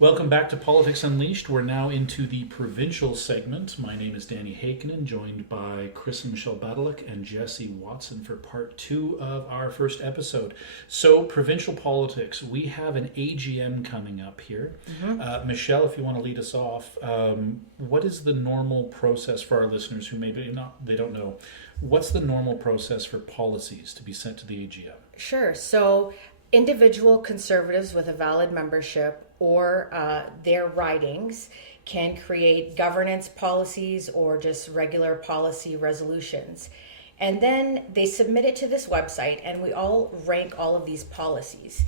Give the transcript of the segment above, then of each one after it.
Welcome back to Politics Unleashed. We're now into the provincial segment. My name is Danny Hakinen, joined by Chris and Michelle Badalek and Jesse Watson for part 2 of our first episode. So, provincial politics. We have an AGM coming up here. Michelle, if you want to lead us off, what is the normal process for our listeners who maybe they don't know? What's the normal process for policies to be sent to the AGM? Sure. So, individual conservatives with a valid membership or their ridings can create governance policies or just regular policy resolutions. And then they submit it to this website, and we all rank all of these policies.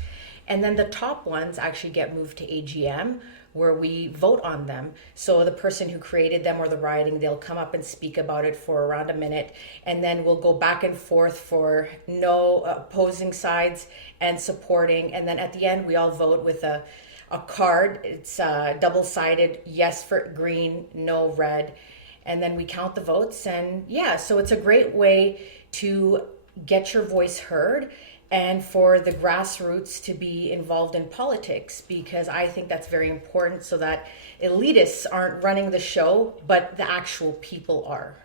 And then the top ones actually get moved to AGM, where we vote on them. So the person who created them or the riding, they'll come up and speak about it for around a minute, and then we'll go back and forth for no opposing sides and supporting. And then at the end, we all vote with a card. It's double-sided, yes for green, no red. And then we count the votes. And yeah, so it's a great way to get your voice heard and for the grassroots to be involved in politics, because I think that's very important so that elitists aren't running the show, but the actual people are.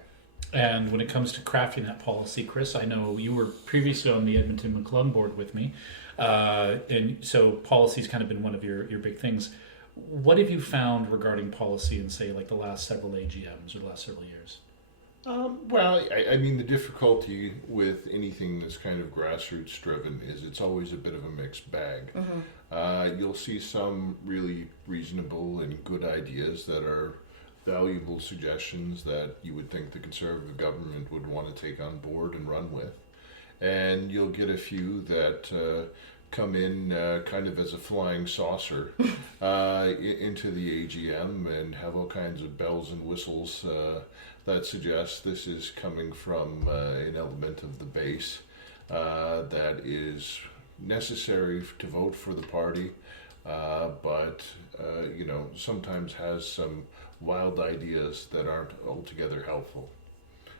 And when it comes to crafting that policy, Chris, I know you were previously on the Edmonton McClellan board with me, and so policy's kind of been one of your big things. What have you found regarding policy in, say, like the last several AGMs or the last several years? I mean, the difficulty with anything that's kind of grassroots driven is it's always a bit of a mixed bag. You'll see some really reasonable and good ideas that are valuable suggestions that you would think the Conservative government would want to take on board and run with. And you'll get a few that come in kind of as a flying saucer into the AGM and have all kinds of bells and whistles that suggest this is coming from an element of the base that is necessary to vote for the party, but sometimes has some wild ideas that aren't altogether helpful.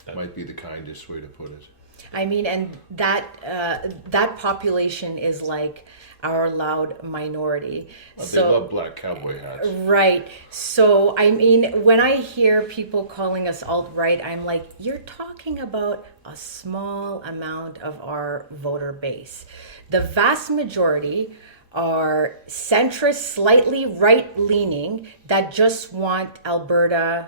That might be the kindest way to put it. I mean, and that population is like our loud minority. They love black cowboy hats. Right. So, I mean, when I hear people calling us alt-right, I'm like, you're talking about a small amount of our voter base. The vast majority are centrist, slightly right-leaning that just want Alberta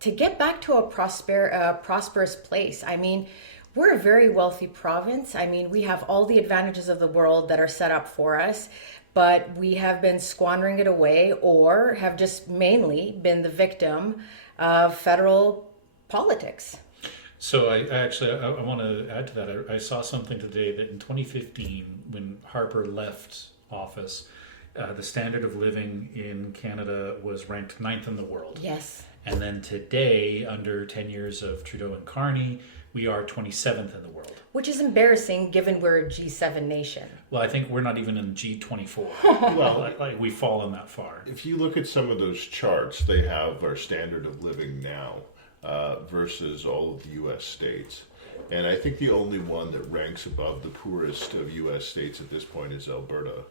to get back to a prosperous place. I mean, we're a very wealthy province. I mean, we have all the advantages of the world that are set up for us, but we have been squandering it away or have just mainly been the victim of federal politics. So I want to add to that. I saw something today that in 2015, when Harper left office, the standard of living in Canada was ranked 9th in the world. Yes. And then today, under 10 years of Trudeau and Carney, we are 27th in the world. Which is embarrassing given we're a G7 nation. Well, I think we're not even in G24. Well, we've fallen that far. If you look at some of those charts, they have our standard of living now versus all of the U.S. states. And I think the only one that ranks above the poorest of U.S. states at this point is Alberta.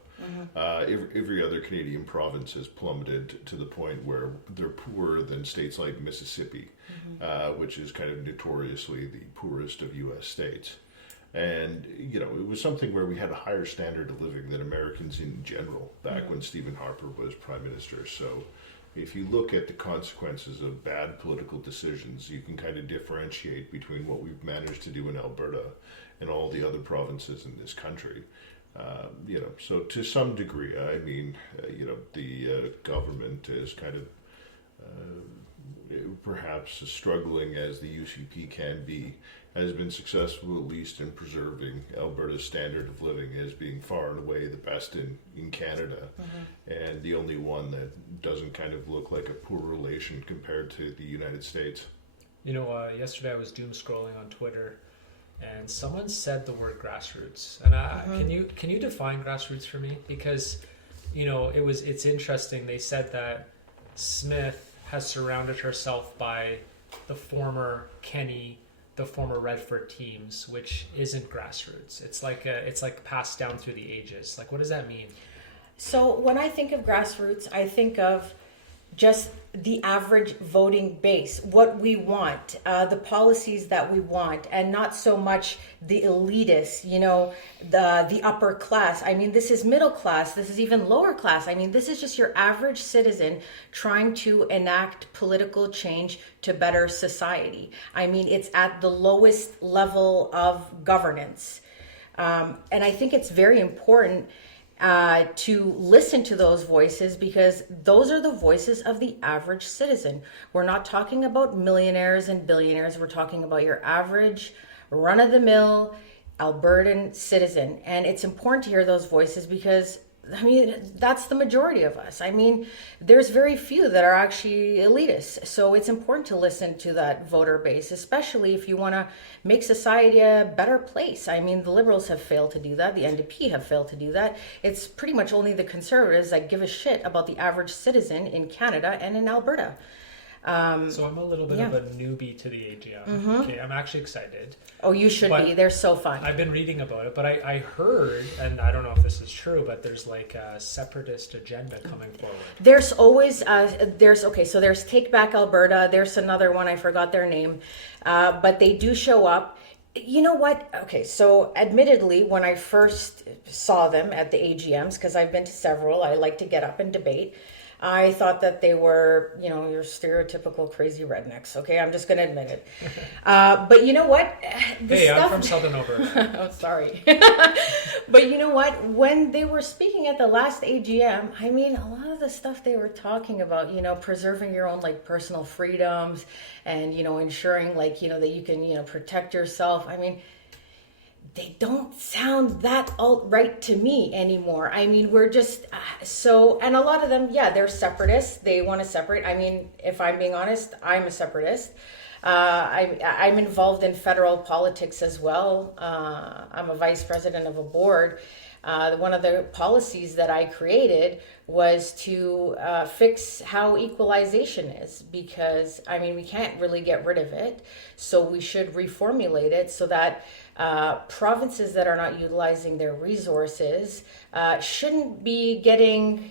Every other Canadian province has plummeted to the point where they're poorer than states like Mississippi, which is kind of notoriously the poorest of U.S. states. And, it was something where we had a higher standard of living than Americans in general back when Stephen Harper was Prime Minister. So if you look at the consequences of bad political decisions, you can kind of differentiate between what we've managed to do in Alberta and all the other provinces in this country. So to some degree, I mean, the government is kind of perhaps as struggling as the UCP can be, has been successful at least in preserving Alberta's standard of living as being far and away the best in Canada, and the only one that doesn't kind of look like a poor relation compared to the United States. Yesterday I was doom scrolling on Twitter, and someone said the word grassroots. And can you define grassroots for me? Because it's interesting. They said that Smith has surrounded herself by the former Kenny, the former Redford teams, which isn't grassroots. It's like passed down through the ages. Like, what does that mean? So when I think of grassroots, I think of just the average voting base, what we want, the policies that we want, and not so much the elitists, the upper class. I mean, this is middle class. This is even lower class. I mean, this is just your average citizen trying to enact political change to better society. I mean, it's at the lowest level of governance. And I think it's very important to listen to those voices, because those are the voices of the average citizen. We're not talking about millionaires and billionaires. We're talking about your average run-of-the-mill Albertan citizen. And it's important to hear those voices because, I mean, that's the majority of us. I mean, there's very few that are actually elitists. So it's important to listen to that voter base, especially if you want to make society a better place. I mean, the Liberals have failed to do that. The NDP have failed to do that. It's pretty much only the Conservatives that give a shit about the average citizen in Canada and in Alberta. So I'm a little bit of a newbie to the AGM. Okay, I'm actually excited. Oh, you should be. They're so fun. I've been reading about it, but I heard, and I don't know if this is true, but there's like a separatist agenda coming forward. There's always, so there's Take Back Alberta. There's another one, I forgot their name. But they do show up. You know what? Okay, so admittedly, when I first saw them at the AGMs, because I've been to several, I like to get up and debate. I thought that they were, your stereotypical crazy rednecks. Okay, I'm just going to admit it. But you know what? I'm from Southern Alberta. Oh, sorry. But you know what? When they were speaking at the last AGM, I mean, a lot of the stuff they were talking about, preserving your own personal freedoms and, ensuring that you can, protect yourself. I mean, they don't sound that alt-right to me anymore. I mean, we're just and a lot of them, they're separatists. They want to separate. I mean, if I'm being honest, I'm a separatist. I'm involved in federal politics as well. I'm a vice president of a board. One of the policies that I created was to fix how equalization is, because, I mean, we can't really get rid of it. So we should reformulate it so that provinces that are not utilizing their resources shouldn't be getting,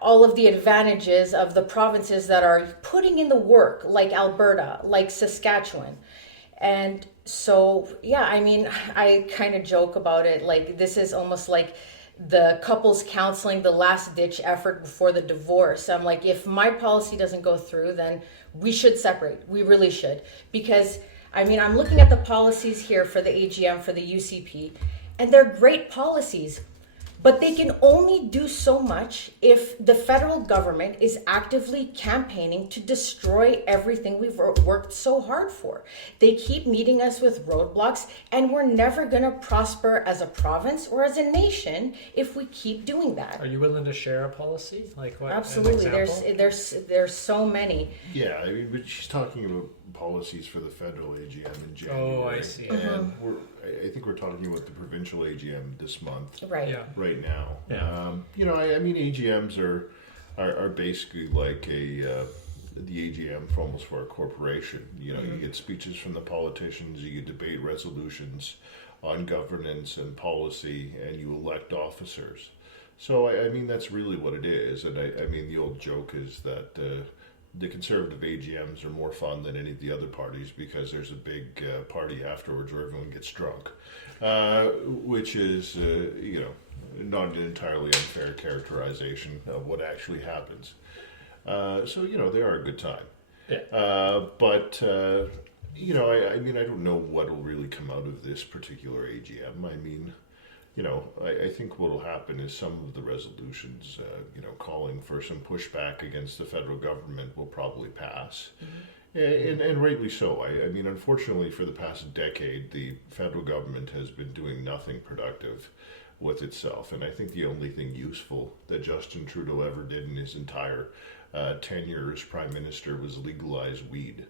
all of the advantages of the provinces that are putting in the work, like Alberta, like Saskatchewan. And so, I mean, I kind of joke about it. Like, this is almost like the couples counseling, the last ditch effort before the divorce. I'm like, if my policy doesn't go through, then we should separate. We really should. Because, I mean, I'm looking at the policies here for the AGM, for the UCP, and they're great policies. But they can only do so much if the federal government is actively campaigning to destroy everything we've worked so hard for. They keep meeting us with roadblocks, and we're never going to prosper as a province or as a nation if we keep doing that. Are you willing to share a policy? Like what? Absolutely. There's so many. Yeah, I mean, but she's talking about policies for the federal AGM in January. Oh, I see. And I think we're talking about the provincial AGM this month. Right. Yeah. Right now. Yeah. I mean, AGMs are basically like the AGM for almost for a corporation. You get speeches from the politicians, you get debate resolutions on governance and policy, and you elect officers. So, I mean, that's really what it is. And I mean, the old joke is that the Conservative AGMs are more fun than any of the other parties because there's a big party afterwards where everyone gets drunk, which is, not an entirely unfair characterization of what actually happens. So, they are a good time. Yeah. But I mean, I don't know what will really come out of this particular AGM. I mean, I think what will happen is some of the resolutions, calling for some pushback against the federal government will probably pass. Mm-hmm. And rightly so. I mean, unfortunately, for the past decade, the federal government has been doing nothing productive with itself. And I think the only thing useful that Justin Trudeau ever did in his entire tenure as Prime Minister was legalize weed.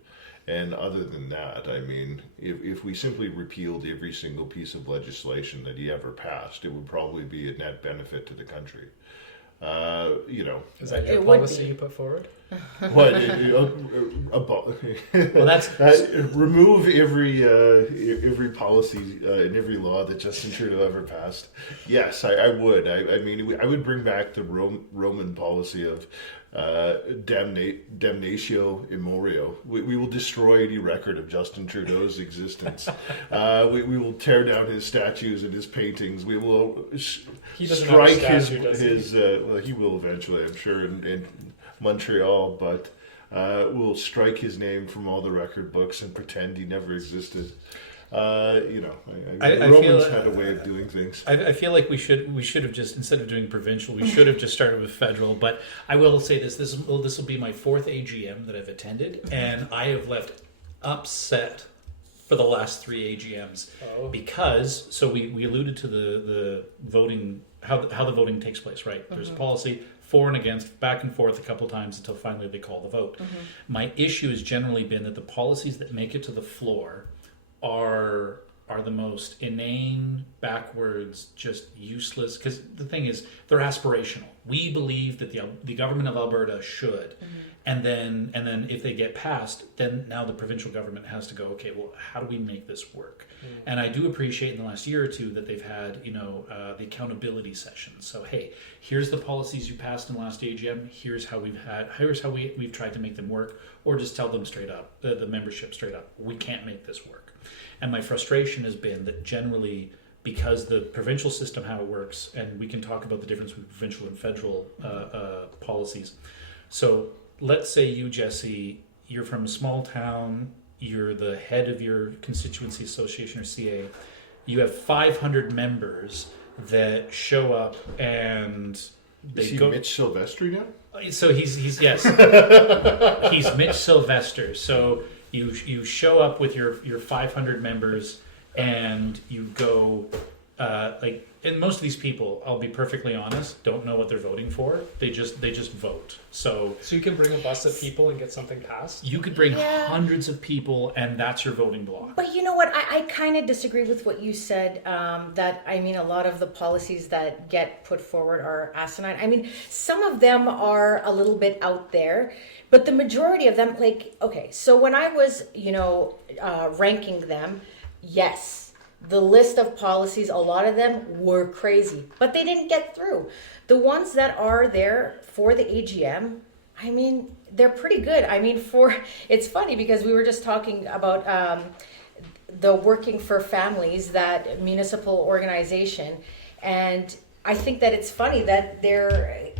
And other than that, I mean, if we simply repealed every single piece of legislation that he ever passed, it would probably be a net benefit to the country. Is that your policy you put forward? What? Well, that's Remove every policy and every law that Justin Trudeau ever passed. Yes, I would. I mean, I would bring back the Roman policy of damnatio immorio. We will destroy any record of Justin Trudeau's existence. We will tear down his statues and his paintings. We will He doesn't have a strike statue, does he? his. Well, he will eventually, I'm sure, in Montreal, but we'll strike his name from all the record books and pretend he never existed. The Romans had a way of doing things. I feel like we should have just, instead of doing provincial, we should have just started with federal. But I will say this will be my 4th AGM that I've attended, and I have left upset for the last 3 AGMs because we alluded to the voting, how the voting takes place, right? There's a policy for and against, back and forth a couple times until finally they call the vote. My issue has generally been that the policies that make it to the floor are the most inane, backwards, just useless. Because the thing is, they're aspirational. We believe that the government of Alberta should, and then if they get passed, then now the provincial government has to go, okay, well, how do we make this work? And I do appreciate in the last year or two that they've had the accountability sessions. So hey, here's the policies you passed in the last AGM. Here's how we've tried to make them work, or just tell them straight up, the membership straight up, we can't make this work. And my frustration has been that generally, because the provincial system, how it works, and we can talk about the difference between provincial and federal policies. So let's say you, Jesse, you're from a small town, you're the head of your constituency association or CA, you have 500 members that show up and they Is he go... Mitch Silvestri now? So he's yes, he's Mitch Sylvester. So you show up with your 500 members and you go and most of these people, I'll be perfectly honest, don't know what they're voting for. They just vote. So you can bring a bus of people and get something passed? You could bring hundreds of people and that's your voting block. But you know what? I kind of disagree with what you said, that, I mean, a lot of the policies that get put forward are asinine. I mean, some of them are a little bit out there, but the majority of them, okay, so when I was, ranking them, yes, the list of policies, a lot of them were crazy, but they didn't get through. The ones that are there for the AGM, I mean, they're pretty good. I mean, it's funny because we were just talking about the Working for Families, that municipal organization, and I think that it's funny that they're,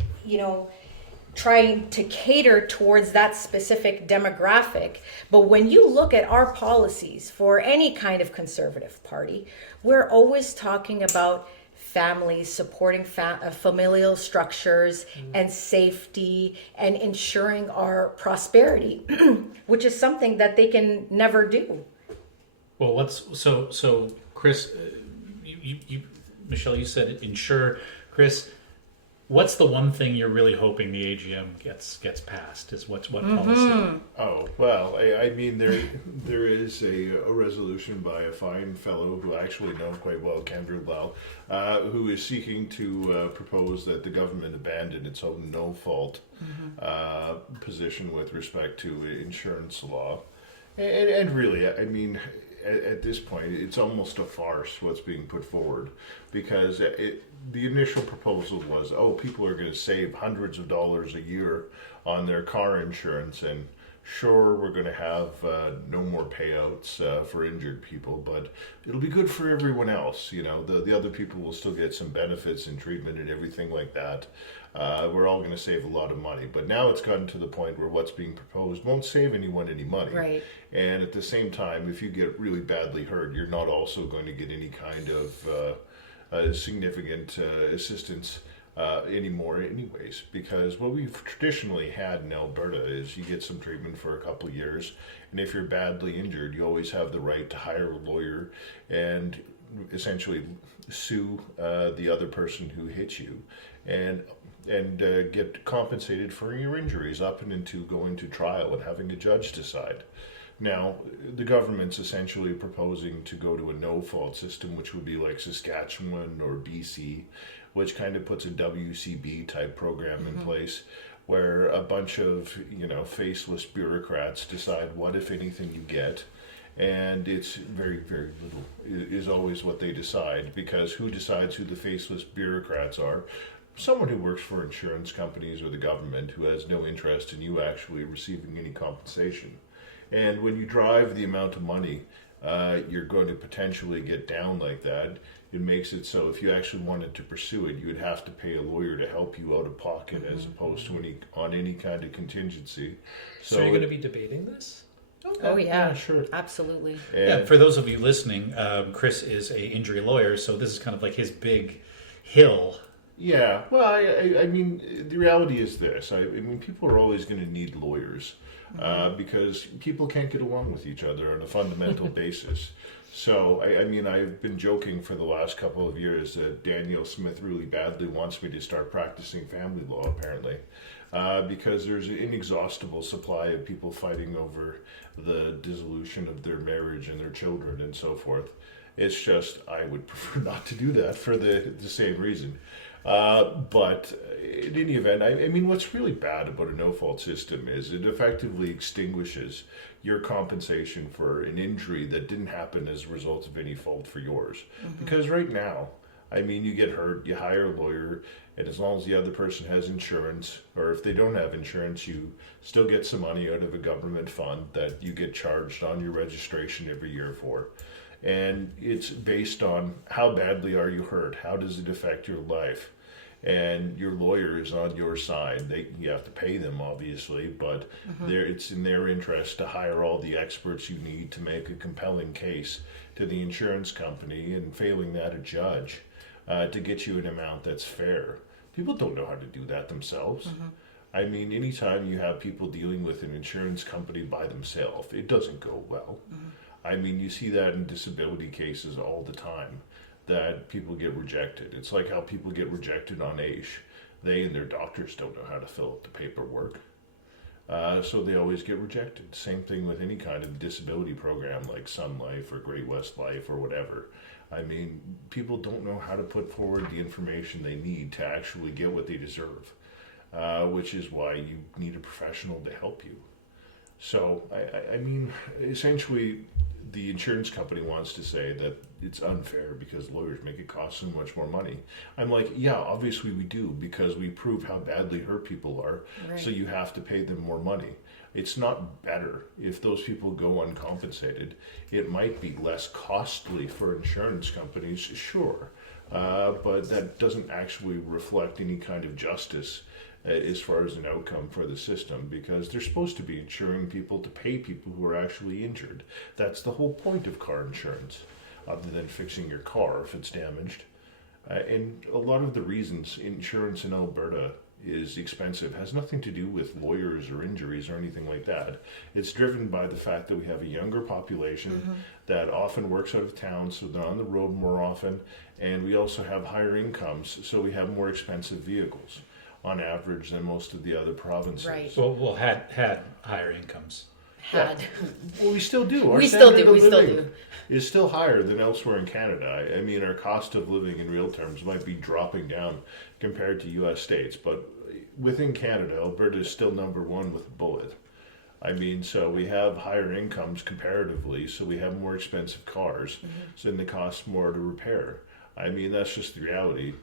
trying to cater towards that specific demographic. But when you look at our policies for any kind of conservative party, we're always talking about families, supporting familial structures and safety and ensuring our prosperity, which is something that they can never do. Well, so Chris, you Michelle, you said ensure. Chris, what's the one thing you're really hoping the AGM gets passed? Is what policy? Oh well, I mean there is a resolution by a fine fellow who I actually know quite well, Kendra Lau, who is seeking to propose that the government abandon its own no fault position with respect to insurance law, and really, I mean, at this point, it's almost a farce what's being put forward, because the initial proposal was, people are going to save hundreds of dollars a year on their car insurance, and sure, we're going to have no more payouts for injured people, but it'll be good for everyone else. The other people will still get some benefits and treatment and everything like that. We're all going to save a lot of money. But now it's gotten to the point where what's being proposed won't save anyone any money. Right. And at the same time, if you get really badly hurt, you're not also going to get any kind of significant assistance anymore anyways, because what we've traditionally had in Alberta is you get some treatment for a couple of years, and if you're badly injured, you always have the right to hire a lawyer and essentially sue the other person who hit you and get compensated for your injuries up and into going to trial and having a judge decide. Now, the government's essentially proposing to go to a no-fault system, which would be like Saskatchewan or BC, which kind of puts a WCB type program in place, where a bunch of faceless bureaucrats decide what, if anything, you get. And it's very, very little is always what they decide, because who decides who the faceless bureaucrats are? Someone who works for insurance companies or the government, who has no interest in you actually receiving any compensation. And when you drive the amount of money you're going to potentially get down like that, it makes it so if you actually wanted to pursue it, you would have to pay a lawyer to help you out of pocket, as opposed to any kind of contingency. So you're going to be debating this? Oh yeah, sure. Absolutely. Yeah, for those of you listening, Chris is a injury lawyer, so this is kind of like his big hill. Yeah, well, I mean, the reality is this. I mean, people are always going to need lawyers because people can't get along with each other on a fundamental basis. So, I mean, I've been joking for the last couple of years that Danielle Smith really badly wants me to start practicing family law, apparently, because there's an inexhaustible supply of people fighting over the dissolution of their marriage and their children and so forth. It's just, I would prefer not to do that for the same reason. But in any event, I mean, what's really bad about a no-fault system is it effectively extinguishes your compensation for an injury that didn't happen as a result of any fault for yours. Because right now, I mean, you get hurt, you hire a lawyer, and as long as the other person has insurance, or if they don't have insurance, you still get some money out of a government fund that you get charged on your registration every year for. And it's based on how badly are you hurt, how does it affect your life, and your lawyer is on your side. You have to pay them, obviously, but it's in their interest to hire all the experts you need to make a compelling case to the insurance company, and failing that, a judge, to get you an amount that's fair. People don't know how to do that themselves. I mean, anytime you have people dealing with an insurance company by themselves, it doesn't go well. I mean, you see that in disability cases all the time, that people get rejected. It's like how people get rejected on AISH. They and their doctors don't know how to fill out the paperwork. So they always get rejected. Same thing with any kind of disability program like Sun Life or Great West Life or whatever. I mean, people don't know how to put forward the information they need to actually get what they deserve, which is why you need a professional to help you. So, I mean, essentially, the insurance company wants to say that it's unfair because lawyers make it cost so much more money. I'm like, yeah, obviously we do, because we prove how badly hurt people are, so you have to pay them more money. It's not better if those people go uncompensated. It might be less costly for insurance companies, sure, but that doesn't actually reflect any kind of justice as far as an outcome for the system, because they're supposed to be insuring people to pay people who are actually injured. That's the whole point of car insurance, other than fixing your car if it's damaged. And a lot of the reasons insurance in Alberta is expensive has nothing to do with lawyers or injuries or anything like that. It's driven by the fact that we have a younger population that often works out of town, so they're on the road more often, and we also have higher incomes, so we have more expensive vehicles on average than most of the other provinces. Right. Well, had higher incomes. Had. Well, we still do. Our We still standard do. of We still living do. is still higher than elsewhere in Canada. I mean, our cost of living in real terms might be dropping down compared to U.S. states, but within Canada, Alberta is still number one with a bullet. I mean, so we have higher incomes comparatively, so we have more expensive cars, so then they cost more to repair. I mean, that's just the reality.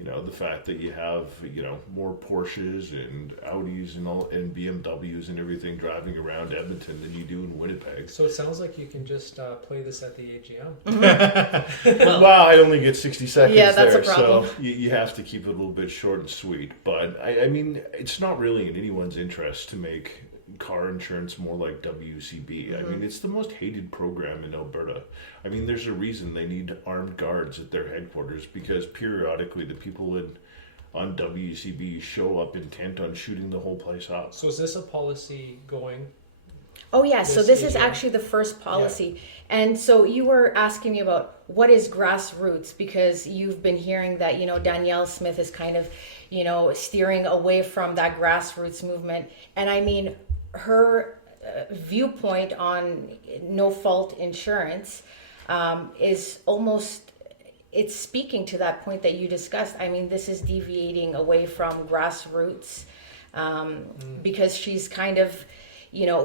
You know, the fact that you have, more Porsches and Audis and BMWs and everything driving around Edmonton than you do in Winnipeg. So it sounds like you can just play this at the AGM. Well, I only get 60 seconds Yeah, that's there, a problem. so you have to keep it a little bit short and sweet. But, I mean, it's not really in anyone's interest to make car insurance more like WCB. I mean, it's the most hated program in Alberta. I mean, there's a reason they need armed guards at their headquarters, because periodically the people on WCB show up intent on shooting the whole place up. So is this a policy going? Oh yeah, so This this is AGM. actually the first policy. And so you were asking me about what is grassroots, because you've been hearing that, Danielle Smith is kind of, steering away from that grassroots movement. And I mean, her viewpoint on no-fault insurance is almost it's speaking to that point that you discussed. I mean, this is deviating away from grassroots because she's kind of,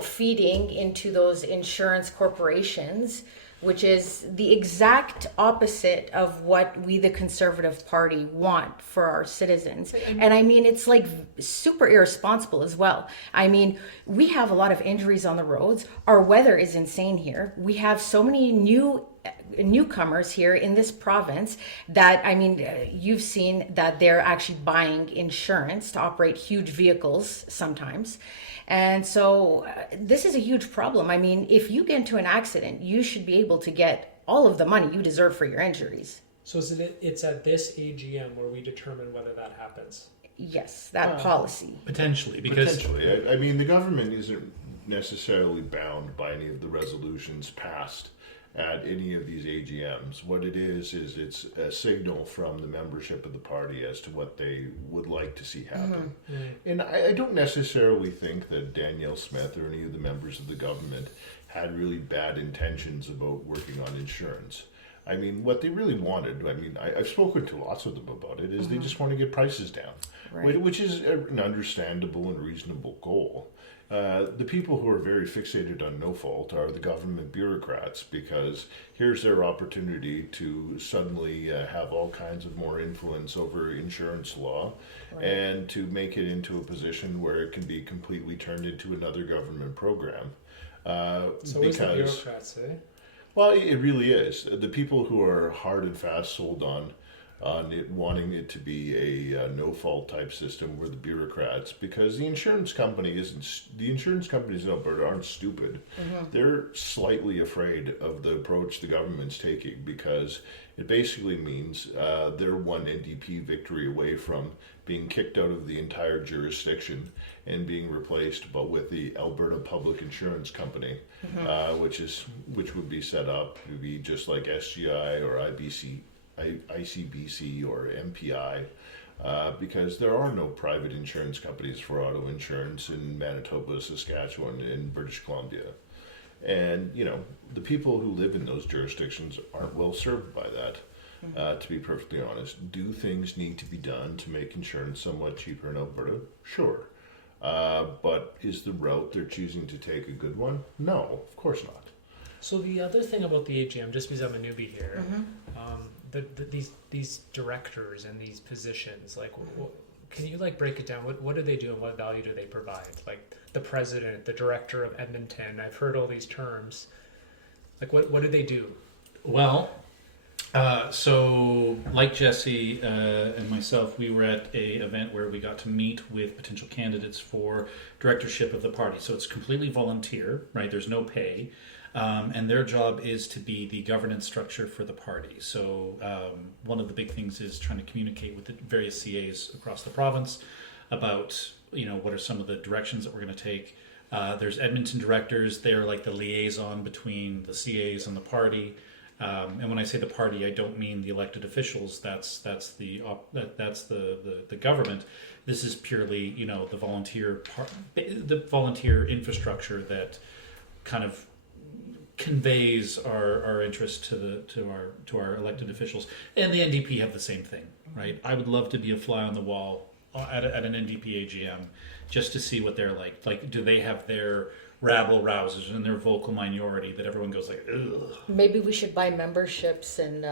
feeding into those insurance corporations, which is the exact opposite of what we, the Conservative Party, want for our citizens. And I mean, it's like super irresponsible as well. I mean, we have a lot of injuries on the roads. Our weather is insane here. We have so many newcomers here in this province that, I mean, you've seen that they're actually buying insurance to operate huge vehicles sometimes. And so this is a huge problem. I mean, if you get into an accident, you should be able to get all of the money you deserve for your injuries. So it's at this AGM where we determine whether that happens? Yes, that policy. Potentially. I mean, the government isn't necessarily bound by any of the resolutions passed at any of these AGMs. What it is it's a signal from the membership of the party as to what they would like to see happen. Mm-hmm. And I don't necessarily think that Danielle Smith or any of the members of the government had really bad intentions about working on insurance. I mean, what they really wanted, I've spoken to lots of them about it, is they just want to get prices down, right. Which is an understandable and reasonable goal. The people who are very fixated on no fault are the government bureaucrats, because here's their opportunity to suddenly have all kinds of more influence over insurance law, and to make it into a position where it can be completely turned into another government program. So it's the bureaucrats, eh? Well, it really is. The people who are hard and fast sold on it, wanting it to be a no-fault type system, were the bureaucrats, because the insurance companies in Alberta aren't stupid. Mm-hmm. They're slightly afraid of the approach the government's taking, because it basically means they're one NDP victory away from being kicked out of the entire jurisdiction and being replaced with the Alberta Public Insurance Company, which would be set up to be just like SGI or ICBC or MPI, because there are no private insurance companies for auto insurance in Manitoba, Saskatchewan, and British Columbia. And, the people who live in those jurisdictions aren't well served by that, to be perfectly honest. Do things need to be done to make insurance somewhat cheaper in Alberta? Sure. But is the route they're choosing to take a good one? No, of course not. So the other thing about the AGM, just because I'm a newbie here, these directors and these positions, can you break it down? What do they do and what value do they provide? Like the president, the director of Edmonton. I've heard all these terms. What do they do? Well, so like Jesse and myself, we were at a event where we got to meet with potential candidates for directorship of the party. So it's completely volunteer, right? There's no pay. And their job is to be the governance structure for the party. So one of the big things is trying to communicate with the various CAs across the province about, what are some of the directions that we're going to take. There's Edmonton directors. They're like the liaison between the CAs and the party. And when I say the party, I don't mean the elected officials. That's the government. This is purely, the volunteer infrastructure that kind of conveys our interest to our elected officials. And the NDP have the same thing, right? I would love to be a fly on the wall at an NDP AGM just to see what they're like. Like, do they have their rabble rousers and their vocal minority that everyone goes like, ugh? Maybe we should buy memberships and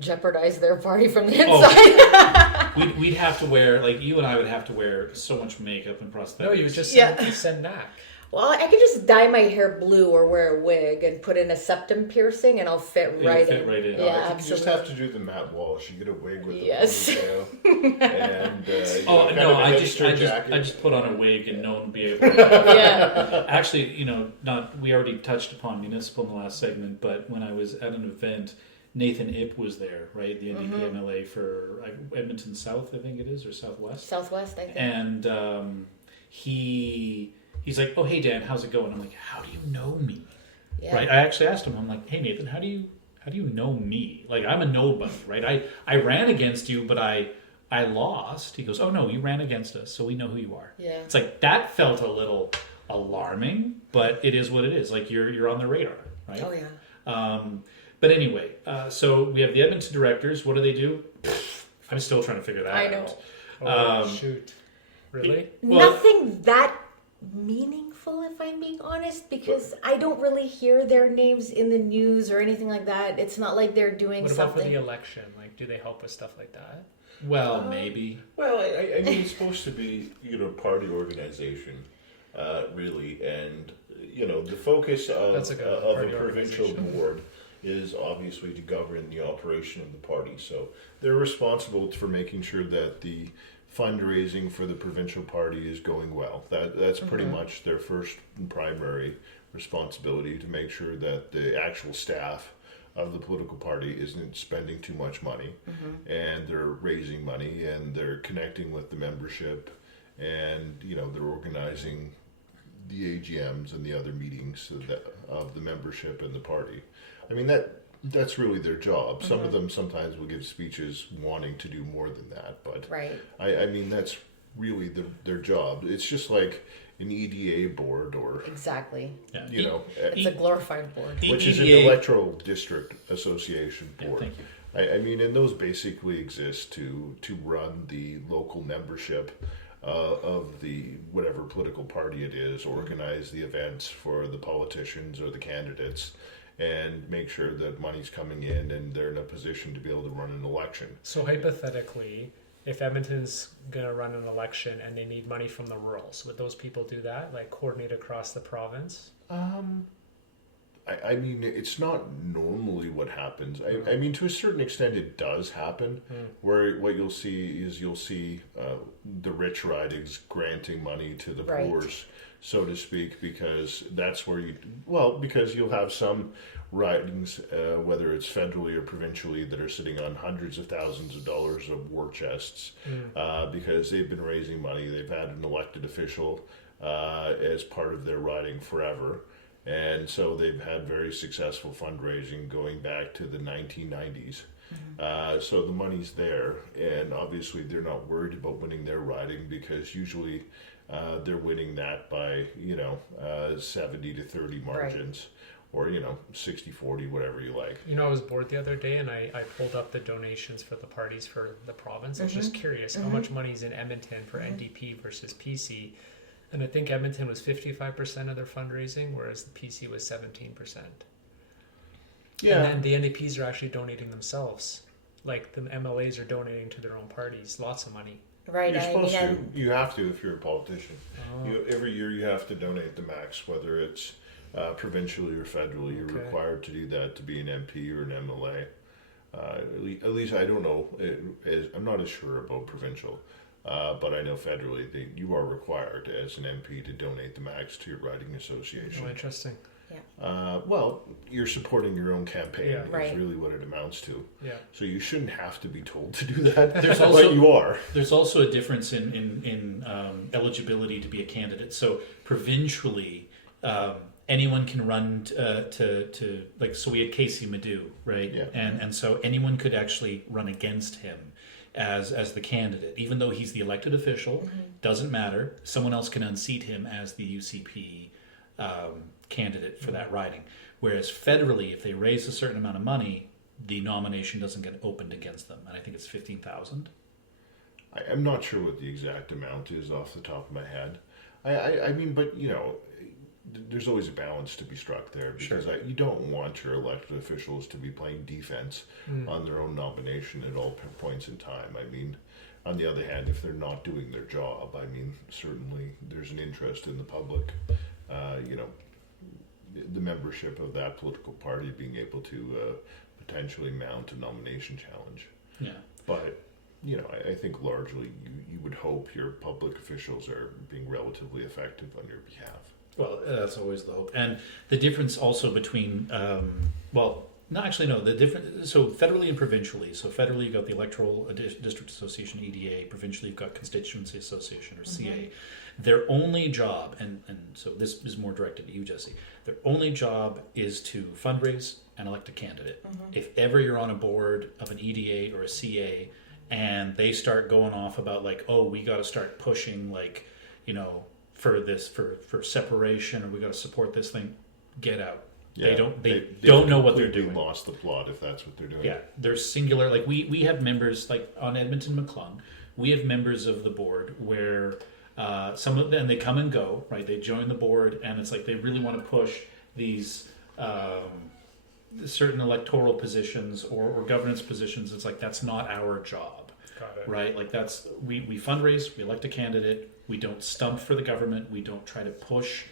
jeopardize their party from the inside. We'd have to wear, you and I would have to wear so much makeup and prosthetics. No, you would just send Mac. Well, I could just dye my hair blue or wear a wig and put in a septum piercing, and I'll fit right in. Yeah, absolutely. You just have to do the Matt Walsh. You get a wig with the ponytail. And I just put on a wig and no one would be able to. Actually, we already touched upon municipal in the last segment, but when I was at an event, Nathan Ip was there, right? The NDP MLA for Edmonton South, I think it is, or Southwest. Southwest, I think. And he's like, oh, hey, Dan, how's it going? I'm like, how do you know me? Yeah. Right? I actually asked him, I'm like, hey, Nathan, how do you know me? I'm a nobody, right? I ran against you, but I lost. He goes, oh, no, you ran against us, so we know who you are. Yeah. It's like, that felt a little alarming, but it is what it is. You're on the radar, right? Oh, yeah. But anyway, so we have the Edmonton directors. What do? I'm still trying to figure that I know. out. Oh, shoot. Really? Well- Nothing that meaningful, if I'm being honest, because I don't really hear their names in the news or anything like that. It's not like they're doing What about for something. the election? Like, do they help with stuff like that? Well, maybe. Well, I mean, it's supposed to be, party organization, really, and, the focus That's a of good a party provincial organization. board is obviously to govern the operation of the party. So they're responsible for making sure that the fundraising for the provincial party is going well. That's pretty much their first and primary responsibility, to make sure that the actual staff of the political party isn't spending too much money, and they're raising money, and they're connecting with the membership, and they're organizing the AGMs and the other meetings of the membership and the party. I mean, that's really their job. Some of them sometimes will give speeches wanting to do more than that, but Right. I mean, that's really their job. It's just like an EDA board, or Exactly. Yeah. It's a glorified board. which is an EDA electoral district association Yeah, board. thank you. I mean, and those basically exist to run the local membership of the whatever political party it is, organize the events for the politicians or the candidates, and make sure that money's coming in and they're in a position to be able to run an election. So hypothetically, if Edmonton's going to run an election and they need money from the rurals, would those people do that? Like coordinate across the province? I mean, it's not normally what happens. I mean, to a certain extent, it does happen. Where what you'll see the rich ridings granting money to the Right. poors, so to speak, because that's where because you'll have some ridings, whether it's federally or provincially, that are sitting on hundreds of thousands of dollars of war chests, because they've been raising money. They've had an elected official as part of their riding forever. And so they've had very successful fundraising going back to the 1990s. So the money's there, and obviously they're not worried about winning their riding, because usually they're winning that by 70 to 30 margins, or 60-40, whatever you like. I was bored the other day and I pulled up the donations for the parties for the province. I was just curious how much money is in Edmonton for NDP versus PC. And I think Edmonton was 55% of their fundraising, whereas the PC was 17%. Yeah. And then the NDPs are actually donating themselves. Like the MLAs are donating to their own parties. Lots of money. Right. You're I supposed mean, to. You have to if you're a politician. Oh. Every year you have to donate the max, whether it's provincially or federally. You're Okay. required to do that to be an MP or an MLA. At least I don't know. I'm not as sure about provincial. But I know federally you are required as an MP to donate the max to your riding association. Oh, interesting. Well, you're supporting your own campaign, Yeah. is Right. really what it amounts to. Yeah. So you shouldn't have to be told to do that, There's but also- you are. There's also a difference in eligibility to be a candidate. So provincially, anyone can run to like. So we had Casey Madhu, right? Yeah. And so anyone could actually run against him as the candidate, even though he's the elected official. Doesn't matter. Someone else can unseat him as the UCP candidate for that riding. Whereas federally, if they raise a certain amount of money, the nomination doesn't get opened against them, and I think it's 15,000. I'm not sure what the exact amount is off the top of my head. I mean, but there's always a balance to be struck there, because Sure. you don't want your elected officials to be playing defense on their own nomination at all points in time. I mean, on the other hand, if they're not doing their job, I mean, certainly there's an interest in the public, the membership of that political party being able to potentially mount a nomination challenge. Yeah. But I think largely you would hope your public officials are being relatively effective on your behalf. Well, that's always the hope. And the difference also between, the difference, so federally and provincially. So federally, you've got the Electoral District Association, EDA. Provincially, you've got Constituency Association, or CA. Their only job, and so this is more directed at you, Jesse, their only job is to fundraise and elect a candidate. If ever you're on a board of an EDA or a CA, and they start going off about like, oh, we got to start pushing for this, for separation, or we got to support this thing, get out. Yeah, They don't know what they're completely doing. Lost the plot if that's what they're doing. Yeah, they're singular. Like we have members like on Edmonton McClung. We have members of the board where some of them they come and go. Right, they join the board, and it's like they really want to push these certain electoral positions or governance positions. It's like that's not our job. Got it. Right, like that's we fundraise, we elect a candidate. We don't stump for the government. We don't try to push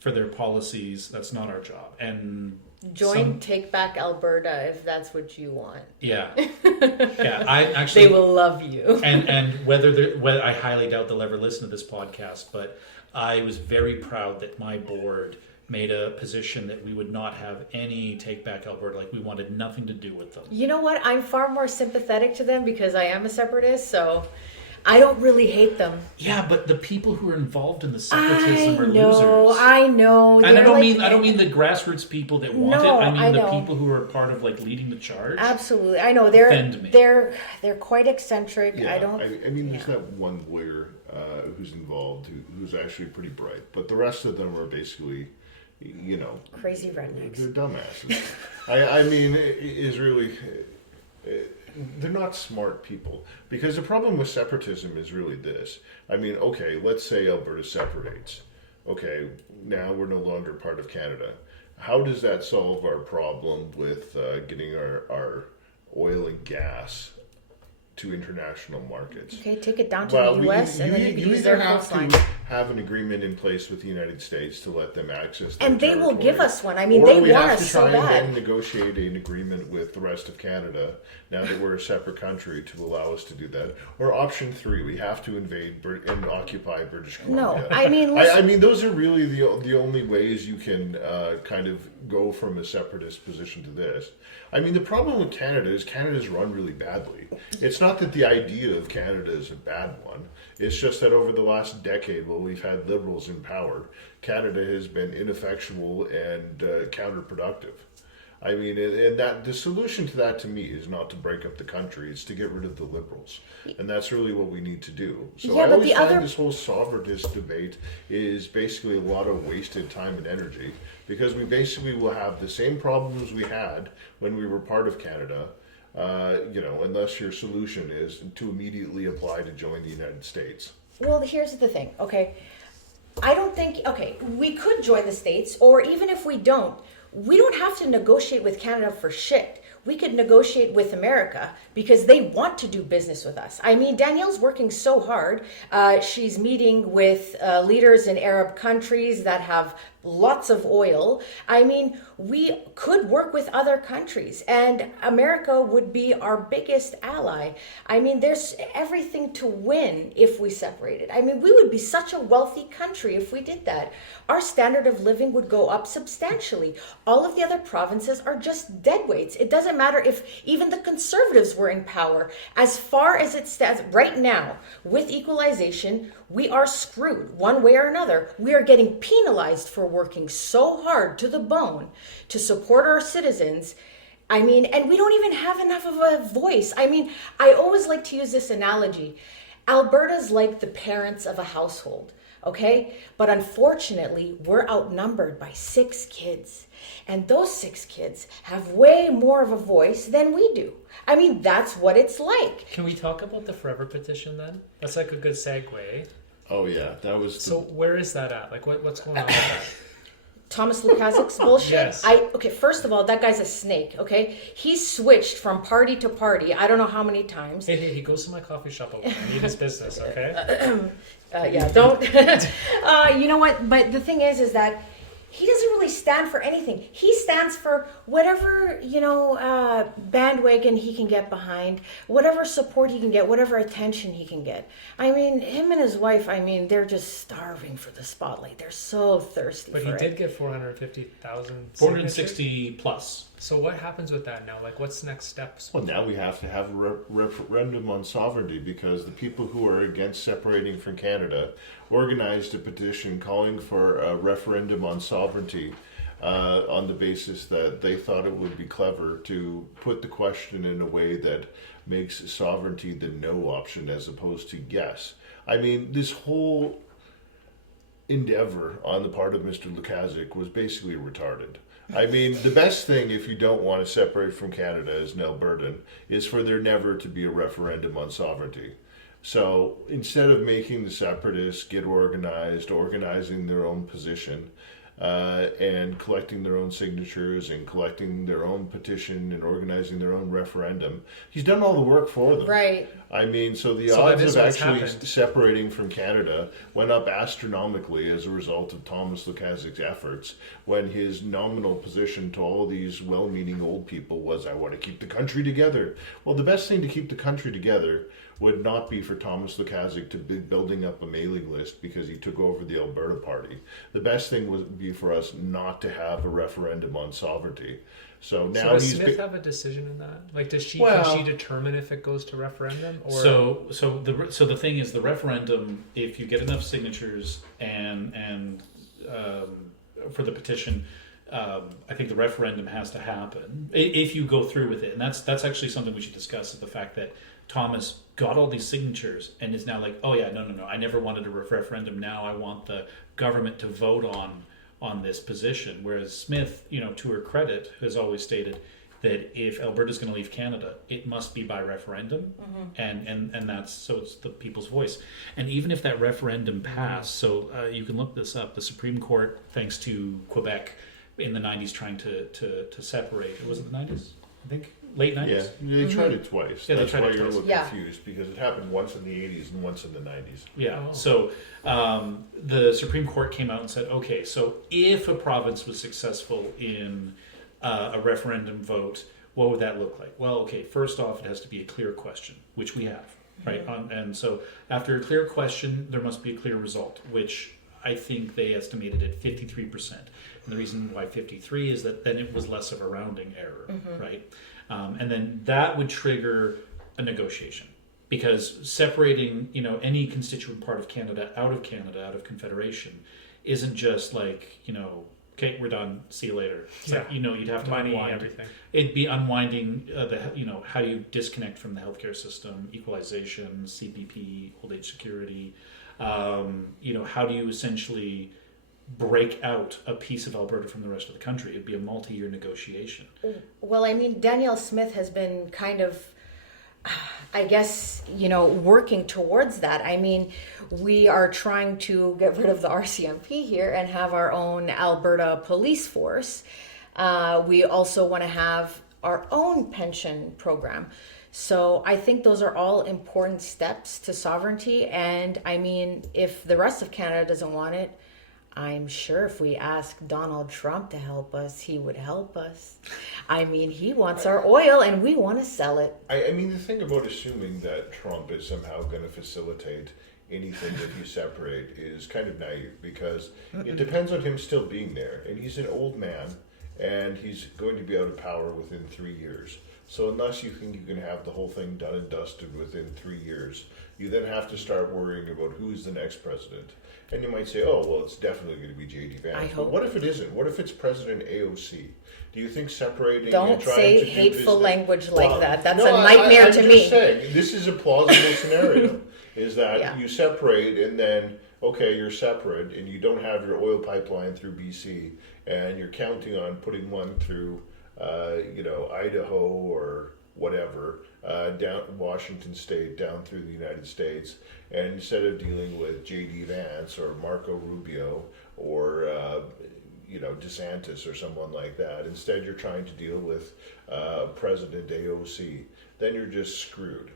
for their policies. That's not our job. And Join Take Back Alberta if that's what you want. yeah, yeah. I actually They will love you. and whether I highly doubt they'll ever listen to this podcast, but I was very proud that my board made a position that we would not have any Take Back Alberta. Like we wanted nothing to do with them. You know what? I'm far more sympathetic to them because I am a separatist, so I don't really hate them. Yeah, but the people who are involved in the separatism are know, losers. I know. And They're I don't mean the grassroots people that want No, it. I mean I the know. people who are part of like leading the charge. Absolutely, I know Offend me. they're quite eccentric. Yeah, I don't. I mean, there's that one lawyer who's involved who's actually pretty bright, but the rest of them are basically, you know, Crazy rednecks. they're dumbasses. I mean, it is really. They're not smart people because the problem with separatism is really this. I mean, okay, let's say Alberta separates. Okay, now we're no longer part of Canada. How does that solve our problem with getting our oil and gas to international markets? Okay, take it down to the U.S. and then you can use their have coastline. to have an agreement in place with the United States to let them access their And they will give territory. us one. I mean, Or they we want have us to so try and bad. then negotiate an agreement with the rest of Canada now that we're a separate country to allow us to do that. Or option 3, we have to invade and occupy British Columbia. No, I mean, I mean, those are really the only ways you can kind of go from a separatist position to this. I mean, the problem with Canada is Canada's run really badly. It's not that the idea of Canada is a bad one. It's just that over the last decade, while we've had Liberals in power, Canada has been ineffectual and counterproductive. I mean, and that the solution to that, to me, is not to break up the country; it's to get rid of the Liberals, and that's really what we need to do. So Yeah, I but always the find other- this whole sovereigntist debate is basically a lot of wasted time and energy because we basically will have the same problems we had when we were part of Canada. You know, unless your solution is to immediately apply to join the United States. Well, here's the thing, okay? I don't think, okay, we could join the States, or even if we don't have to negotiate with Canada for shit. We could negotiate with America because they want to do business with us. I mean, Danielle's working so hard. She's meeting with leaders in Arab countries that have lots of oil. I mean, we could work with other countries and America would be our biggest ally. I mean, there's everything to win if we separated. I mean, we would be such a wealthy country if we did that. Our standard of living would go up substantially. All of the other provinces are just deadweights. It doesn't matter if even the Conservatives were in power. As far as it stands right now, with equalization, we are screwed one way or another. We are getting penalized for working so hard to the bone to support our citizens. I mean, and we don't even have enough of a voice. I mean, I always like to use this analogy. Alberta's like the parents of a household, okay? But unfortunately, we're outnumbered by 6 kids. And those 6 kids have way more of a voice than we do. I mean, that's what it's like. Can we talk about the Forever petition then? That's like a good segue. Oh yeah, that was. So where is that at? Like, what's going on with that? Thomas Lukaszik's bullshit. Yes. Okay, first of all, that guy's a snake, okay? He switched from party to party, I don't know how many times. Hey, he goes to my coffee shop. I need his business, okay? Yeah, don't. You know what? But the thing is that he doesn't really stand for anything. He stands for whatever, bandwagon he can get behind, whatever support he can get, whatever attention he can get. I mean, him and his wife, they're just starving for the spotlight. They're so thirsty But for he it. did get 450,000 460 plus. So what happens with that now? Like, what's next steps? Well, now we have to have a referendum on sovereignty because the people who are against separating from Canada organized a petition calling for a referendum on sovereignty on the basis that they thought it would be clever to put the question in a way that makes sovereignty the no option as opposed to yes. I mean, this whole endeavor on the part of Mr. Lukaszuk was basically retarded. I mean, the best thing if you don't want to separate from Canada as an Albertan is for there never to be a referendum on sovereignty. So instead of making the separatists get organized, organizing their own position, and collecting their own signatures and collecting their own petition and organizing their own referendum, he's done all the work for them. Right. I mean, so the So odds that is of what's actually happened. separating from Canada went up astronomically as a result of Thomas Lukaszuk's efforts, when his nominal position to all these well-meaning old people was, I want to keep the country together. Well, the best thing to keep the country together would not be for Thomas Lukaszuk to be building up a mailing list because he took over the Alberta Party. The best thing would be for us not to have a referendum on sovereignty. So now So does he's Smith have a decision in that? Like, does she Well- can she determine if it goes to referendum? Or So the thing is, the referendum, if you get enough signatures and for the petition, I think the referendum has to happen if you go through with it, and that's actually something we should discuss. Is the fact that Thomas got all these signatures and is now like, oh yeah, no, I never wanted a referendum. Now I want the government to vote on this position. Whereas Smith, to her credit, has always stated that if Alberta's going to leave Canada, it must be by referendum, and that's so it's the people's voice. And even if that referendum passed, so you can look this up, the Supreme Court, thanks to Quebec in the 90s trying to separate. Was it the 90s? I think late 90s. Yeah, they tried it twice. Yeah, they That's tried why it you're a twice. little Yeah. confused, because it happened once in the 80s and once in the 90s. Yeah. Oh. So the Supreme Court came out and said, okay, so if a province was successful in a referendum vote, what would that look like? Well, okay, first off, it has to be a clear question, which we have, right? And so after a clear question, there must be a clear result, which I think they estimated at 53%. And the reason why 53 is that then it was less of a rounding error, right? And then that would trigger a negotiation, because separating, any constituent part of Canada, out of Confederation, isn't just like, okay, we're done, see you later. It's like, you'd have to money, unwind everything. It'd be unwinding how do you disconnect from the healthcare system, equalization, CPP, old age security. How do you essentially break out a piece of Alberta from the rest of the country? It'd be a multi-year negotiation. Well, I mean, Danielle Smith has been kind of, I guess, working towards that. I mean, we are trying to get rid of the RCMP here and have our own Alberta police force. We also want to have our own pension program. So I think those are all important steps to sovereignty. And I mean, if the rest of Canada doesn't want it, I'm sure if we ask Donald Trump to help us, he would help us. I mean, he wants our oil and we want to sell it. I mean, the thing about assuming that Trump is somehow going to facilitate anything that you separate is kind of naive, because it depends on him still being there. And he's an old man, and he's going to be out of power within 3 years. So unless you think you can have the whole thing done and dusted within 3 years, you then have to start worrying about who's the next president. And you might say, oh, well, it's definitely going to be J.D. Vance. I But hope. what if it isn't? What if it's President AOC? Do you think separating Don't and trying say to do hateful business- language like Well, that. That's no, a nightmare I'm to just me. saying, this is a plausible scenario, is that Yeah. you separate and then, okay, you're separate and you don't have your oil pipeline through BC, and you're counting on putting one through, Idaho or whatever, down Washington State, down through the United States, and instead of dealing with J.D. Vance or Marco Rubio or DeSantis or someone like that, instead you're trying to deal with President AOC, then you're just screwed,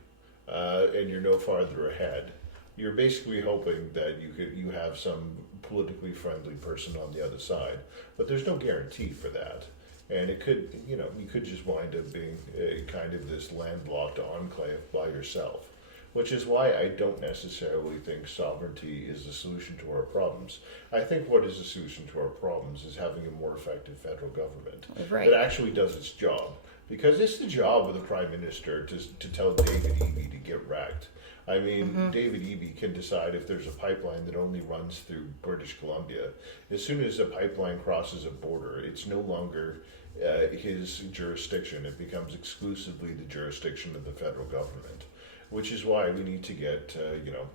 and you're no farther ahead. You're basically hoping that you have some politically friendly person on the other side, but there's no guarantee for that. And it could, you could just wind up being a kind of this landlocked enclave by yourself, which is why I don't necessarily think sovereignty is the solution to our problems. I think what is the solution to our problems is having a more effective federal government Right. that actually does its job. Because it's the job of the Prime Minister to tell David Eby to get wrecked. I mean, David Eby can decide if there's a pipeline that only runs through British Columbia. As soon as a pipeline crosses a border, it's no longer his jurisdiction. It becomes exclusively the jurisdiction of the federal government. which is why we need to get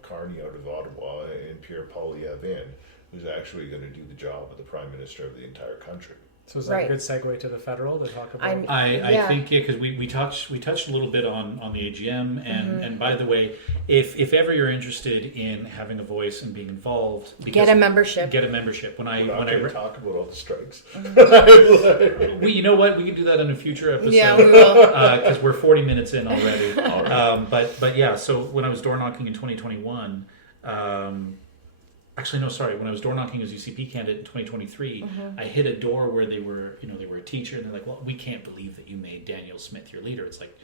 Carney out of Ottawa and Pierre Poilievre in, who's actually going to do the job of the Prime Minister of the entire country. So is that a good segue to the federal to talk about? I think because we touched a little bit on the AGM, and by the way, if ever you're interested in having a voice and being involved, get a membership. When I talk about all the strikes. You know what, we can do that in a future episode. Yeah, we will. Because we're 40 minutes in already. But yeah, so when I was door knocking in 2021. Actually, no, sorry. When I was door knocking as UCP candidate in 2023, I hit a door where they were a teacher, and they're like, "Well, we can't believe that you made Daniel Smith your leader." It's like,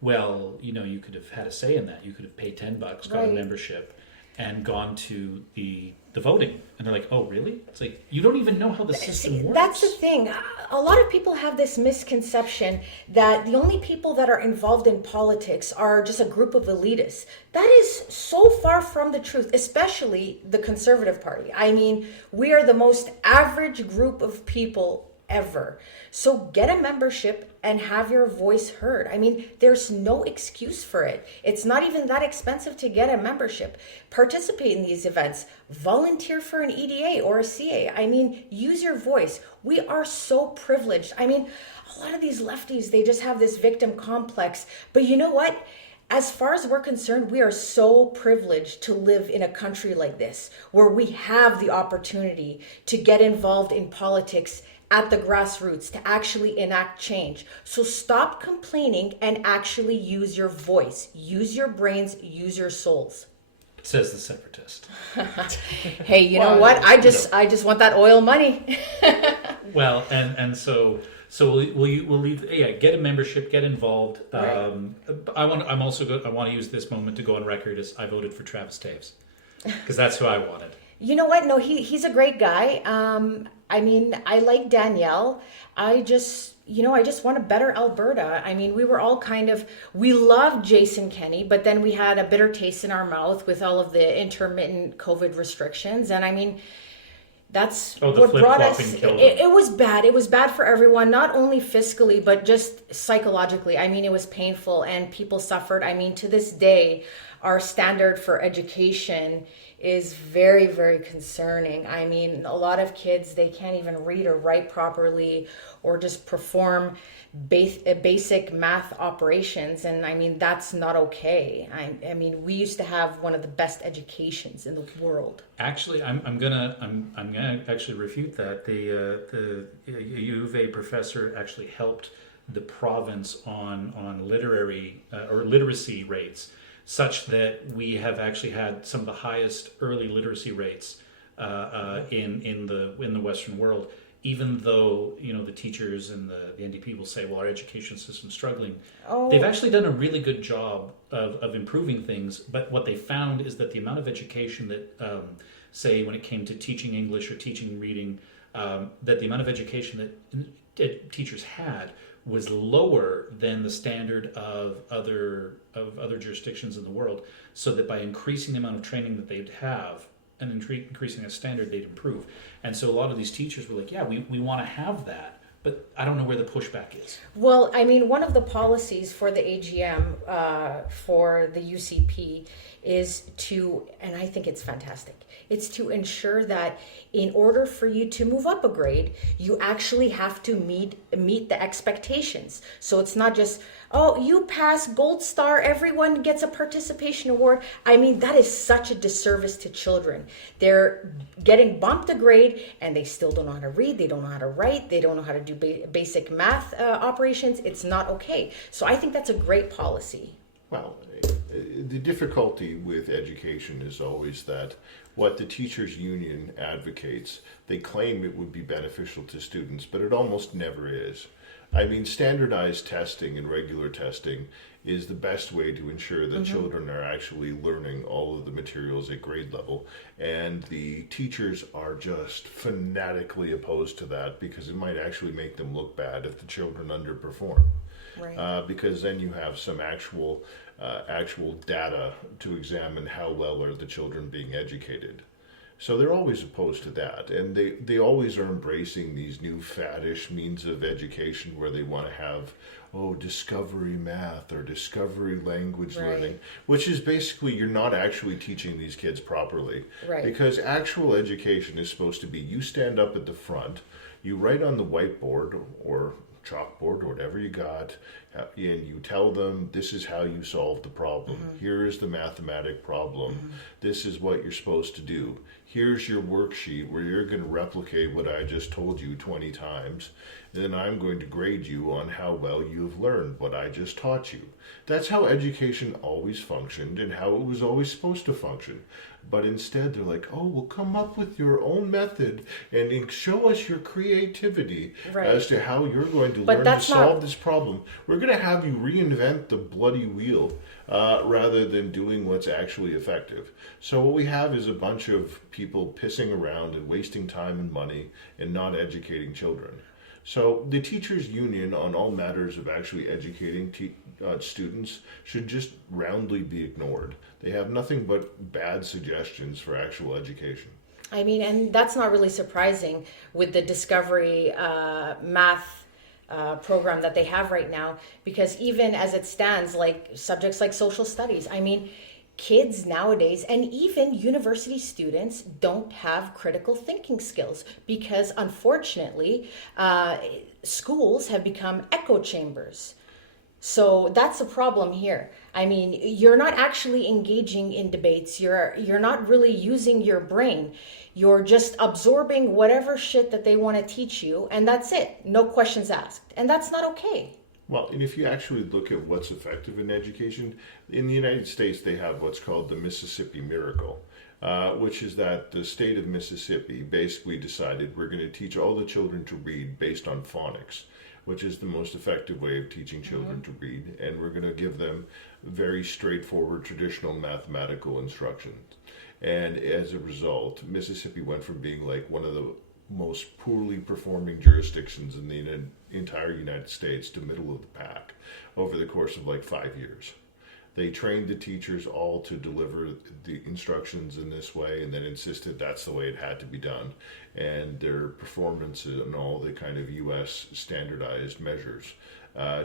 well, you could have had a say in that. You could have paid $10, got a membership, and gone to the voting. And they're like, "Oh, really?" It's like, you don't even know how the system works. That's the thing. A lot of people have this misconception that the only people that are involved in politics are just a group of elitists. That is so far from the truth, especially the Conservative Party. I mean, we are the most average group of people ever. So get a membership and have your voice heard. I mean, there's no excuse for it. It's not even that expensive to get a membership. Participate in these events. Volunteer for an EDA or a CA. I mean, use your voice. We are so privileged. I mean, a lot of these lefties, they just have this victim complex. But you know what? As far as we're concerned, we are so privileged to live in a country like this, where we have the opportunity to get involved in politics at the grassroots, to actually enact change. So stop complaining and actually use your voice. Use your brains, use your souls. Says the separatist. Hey, you know what? I just want that oil money. Well, and so we'll leave. Yeah, get a membership, get involved. Right. I want to use this moment to go on record as I voted for Travis Taves, because that's who I wanted. You know what? No, he's a great guy. I mean, I like Danielle. I just want a better Alberta. I mean, we were all we loved Jason Kenney, but then we had a bitter taste in our mouth with all of the intermittent COVID restrictions. And I mean, that's what brought us. It was bad. It was bad for everyone, not only fiscally, but just psychologically. I mean, it was painful and people suffered. I mean, to this day, our standard for education is very, very concerning. I mean, a lot of kids, they can't even read or write properly or just perform basic math operations. And I mean, that's not okay. I mean, we used to have one of the best educations in the world. Actually, I'm gonna actually refute that. The U of A professor actually helped the province on literacy rates, such that we have actually had some of the highest early literacy rates in the Western world. Even though the teachers and the NDP will say, well, our education system's struggling, they've actually done a really good job of improving things. But what they found is that the amount of education that, say, when it came to teaching English or teaching reading, that the amount of education that teachers had was lower than the standard of other jurisdictions in the world, so that by increasing the amount of training that they'd have and increasing the standard, they'd improve. And so a lot of these teachers were like, yeah, we want to have that, but I don't know where the pushback is. Well, I mean, one of the policies for the AGM for the UCP is to, and I think it's fantastic, it's to ensure that in order for you to move up a grade, you actually have to meet the expectations. So it's not just, oh, you pass gold star, everyone gets a participation award. I mean, that is such a disservice to children. They're getting bumped a grade and they still don't know how to read, they don't know how to write, they don't know how to do basic math operations. It's not okay. So I think that's a great policy. Well, the difficulty with education is always that what the teachers union advocates, they claim it would be beneficial to students, but it almost never is. I mean, standardized testing and regular testing is the best way to ensure that children are actually learning all of the materials at grade level. And the teachers are just fanatically opposed to that because it might actually make them look bad if the children underperform. Right. Because then you have some actual data to examine how well are the children being educated. So they're always opposed to that. And they always are embracing these new faddish means of education where they want to have, discovery math or discovery language learning, which is basically you're not actually teaching these kids properly. Right. Because actual education is supposed to be you stand up at the front, you write on the whiteboard or chalkboard or whatever you got, and you tell them this is how you solve the problem. Here is the mathematic problem. This is what you're supposed to do. Here's your worksheet where you're going to replicate what I just told you 20 times. Then I'm going to grade you on how well you've learned what I just taught you. That's how education always functioned and how it was always supposed to function. But instead they're like, well, come up with your own method and show us your creativity as to how you're going to learn to solve this problem. We're going to have you reinvent the bloody wheel rather than doing what's actually effective. So what we have is a bunch of people pissing around and wasting time and money and not educating children. So the teachers' union on all matters of actually educating students should just roundly be ignored. They have nothing but bad suggestions for actual education. I mean, and that's not really surprising with the Discovery math program that they have right now, because even as it stands, like subjects like social studies, I mean, kids nowadays and even university students don't have critical thinking skills because unfortunately schools have become echo chambers. So that's a problem here. I mean, you're not actually engaging in debates. You're not really using your brain. You're just absorbing whatever shit that they want to teach you, and that's it. No questions asked. And that's not okay. Well, and if you actually look at what's effective in education, in the United States they have what's called the Mississippi Miracle, which is that the state of Mississippi basically decided we're going to teach all the children to read based on phonics, which is the most effective way of teaching children to read, and we're going to give them very straightforward traditional mathematical instructions. And as a result, Mississippi went from being like one of the most poorly performing jurisdictions in the entire United States to middle of the pack over the course of like 5 years. They trained the teachers all to deliver the instructions in this way and then insisted that's the way it had to be done. And their performance and all the kind of U.S. standardized measures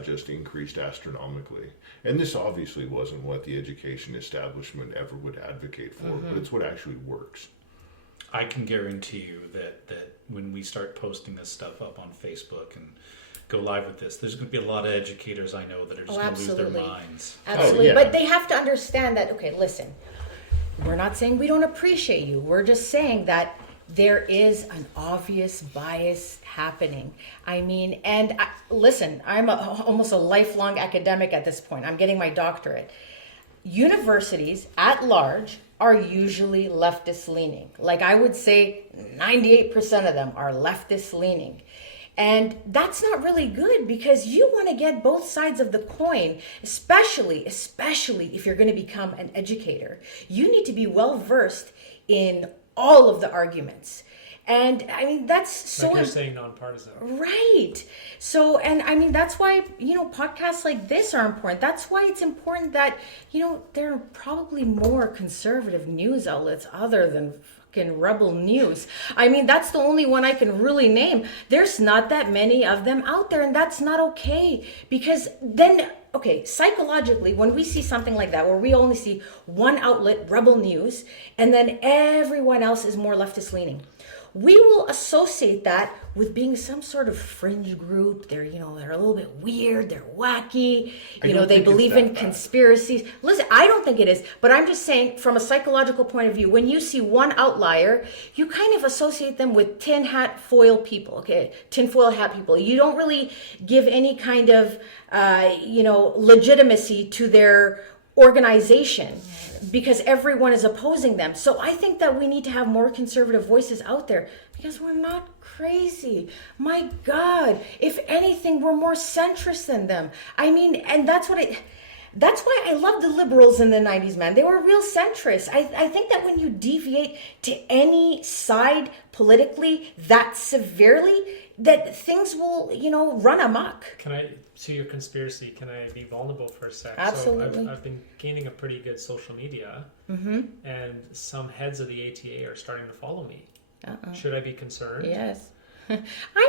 just increased astronomically. And this obviously wasn't what the education establishment ever would advocate for, but it's what actually works. I can guarantee you that when we start posting this stuff up on Facebook and go live with this, there's going to be a lot of educators I know that are just going to lose their minds. Absolutely. But they have to understand that, okay, listen, we're not saying we don't appreciate you. We're just saying that there is an obvious bias happening. I mean, and listen, I'm almost a lifelong academic at this point. I'm getting my doctorate. Universities at large are usually leftist leaning. Like I would say 98% of them are leftist leaning. And that's not really good because you want to get both sides of the coin, especially if you're going to become an educator. You need to be well versed in all of the arguments. And I mean, that's so... Like you're saying nonpartisan. Right. So, and I mean, that's why, podcasts like this are important. That's why it's important that, there are probably more conservative news outlets other than fucking Rebel News. I mean, that's the only one I can really name. There's not that many of them out there, and that's not okay. Because then, psychologically, when we see something like that, where we only see one outlet, Rebel News, and then everyone else is more leftist leaning, we will associate that with being some sort of fringe group. They're, they're a little bit weird. They're wacky. They believe in conspiracies. Listen, I don't think it is, but I'm just saying from a psychological point of view, when you see one outlier, you kind of associate them with tinfoil hat people. You don't really give any kind of, legitimacy to their organization because everyone is opposing them. So I think that we need to have more conservative voices out there because we're not crazy. My God, if anything, we're more centrist than them. I mean, and that's what That's why I love the liberals in the 90s, man. They were real centrists. I think that when you deviate to any side politically that severely, that things will, run amok. To your conspiracy, can I be vulnerable for a sec? Absolutely. So I've been gaining a pretty good social media, and some heads of the ATA are starting to follow me. Should I be concerned? Yes. I'm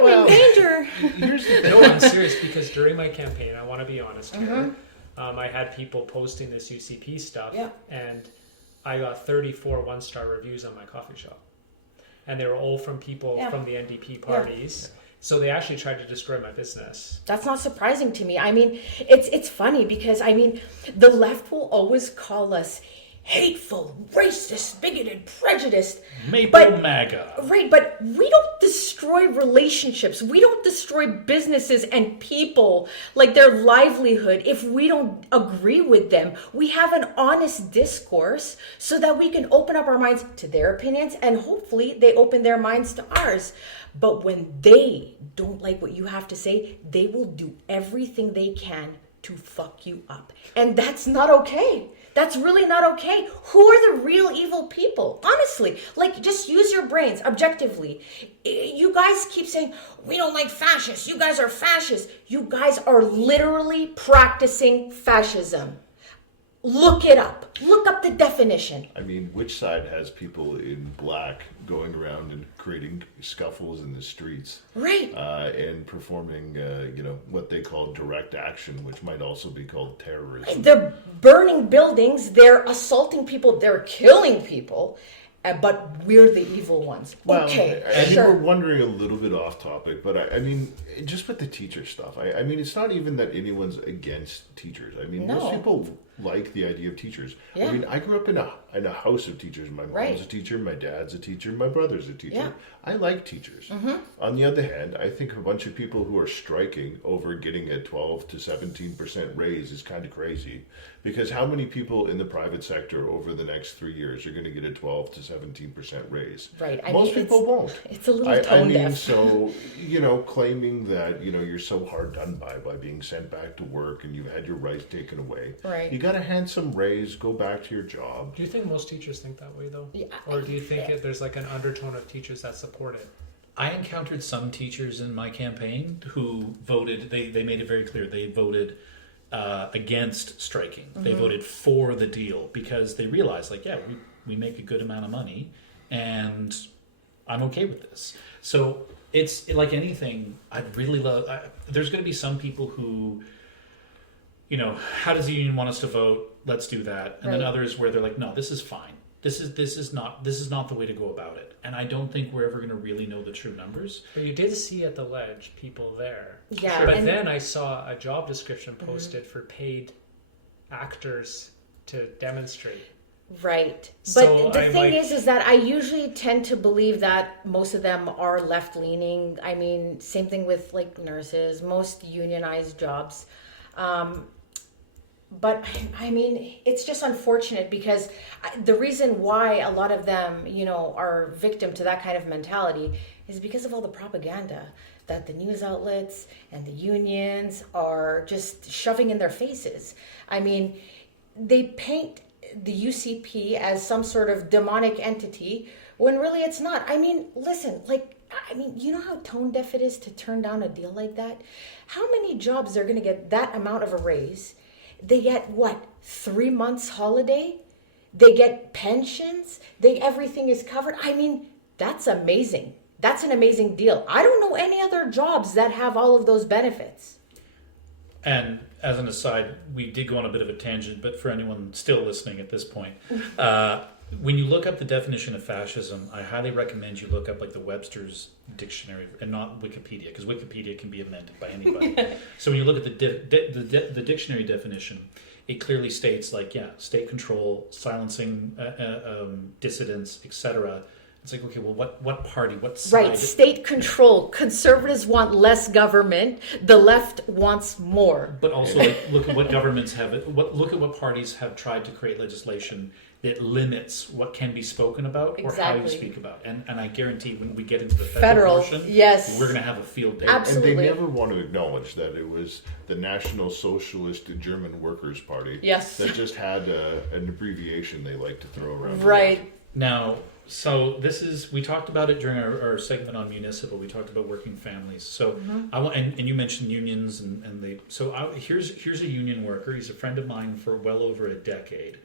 in danger. Here's the thing. No, I'm serious, because during my campaign, I want to be honest here, I had people posting this UCP stuff, and I got 34 one-star reviews on my coffee shop. And they were all from people from the NDP parties. So they actually tried to destroy my business. That's not surprising to me. I mean, it's funny because, the left will always call us hateful, racist, bigoted, prejudiced. MAGA. Right, but we don't destroy relationships. We don't destroy businesses and people, like their livelihood, if we don't agree with them. We have an honest discourse so that we can open up our minds to their opinions, and hopefully they open their minds to ours. But when they don't like what you have to say, they will do everything they can to fuck you up. And that's not okay. That's really not okay. Who are the real evil people? Honestly, just use your brains objectively. You guys keep saying, we don't like fascists. You guys are fascists. You guys are literally practicing fascism. Look it up. Look up the definition. I mean, which side has people in black going around and creating scuffles in the streets? Right. And performing, what they call direct action, which might also be called terrorism. They're burning buildings. They're assaulting people. They're killing people. But we're the evil ones. Well, Okay, I mean, sure. we're wandering a little bit off topic, but I mean, just with the teacher stuff, I mean, it's not even that anyone's against teachers. I mean, most people like the idea of teachers. Yeah. I mean, I grew up in a house of teachers. My mom's a teacher, my dad's a teacher, my brother's a teacher. Yeah. I like teachers. On the other hand, I think a bunch of people who are striking over getting a 12 to 17% raise is kind of crazy, because how many people in the private sector over the next 3 years are going to get a 12 to 17% raise? Right. Most people won't. It's a little tone deaf. So, claiming that, you're so hard done by being sent back to work and you've had your rights taken away. Right. You got a handsome raise, go back to your job. Do you think most teachers think that way, though? Yeah, Or do you think there's like an undertone of teachers that support it? I encountered some teachers in my campaign who voted, they made it very clear, they voted against striking. They voted for the deal because they realized, we make a good amount of money and I'm okay with this. So it's like anything, I'd really love, there's going to be some people who, how does the union want us to vote? Let's do that. And then others where they're like, no, this is fine. This is not the way to go about it. And I don't think we're ever going to really know the true numbers. But you did see at the Ledge people there. Yeah. But then I saw a job description posted for paid actors to demonstrate. Right. So But the I'm thing like- is that I usually tend to believe that most of them are left-leaning. I mean, same thing with nurses, most unionized jobs. But I mean, it's just unfortunate because the reason why a lot of them, are victim to that kind of mentality is because of all the propaganda that the news outlets and the unions are just shoving in their faces. I mean, they paint the UCP as some sort of demonic entity when really it's not. I mean, listen, you know how tone deaf it is to turn down a deal like that? How many jobs they're going to get that amount of a raise? They get 3 months holiday? They get pensions? Everything is covered. I mean, that's amazing. That's an amazing deal. I don't know any other jobs that have all of those benefits. And as an aside, we did go on a bit of a tangent, but for anyone still listening at this point, when you look up the definition of fascism, I highly recommend you look up the Webster's dictionary and not Wikipedia, because Wikipedia can be amended by anybody. So when you look at the dictionary definition, it clearly states state control, silencing dissidents, etc. It's okay, well, what party, what side? Right, state control. Conservatives want less government. The left wants more. But also, look at what governments have. Look at what parties have tried to create legislation that limits what can be spoken about or how you Exactly. speak about. And I guarantee when we get into the federal portion, yes. we're going to have a field day. Absolutely. And they never want to acknowledge that it was the National Socialist German Workers' Party Yes. that just had an abbreviation they like to throw around. Right. Now, so we talked about it during our segment on municipal. We talked about working families. So I want, and you mentioned unions here's a union worker. He's a friend of mine for well over a decade.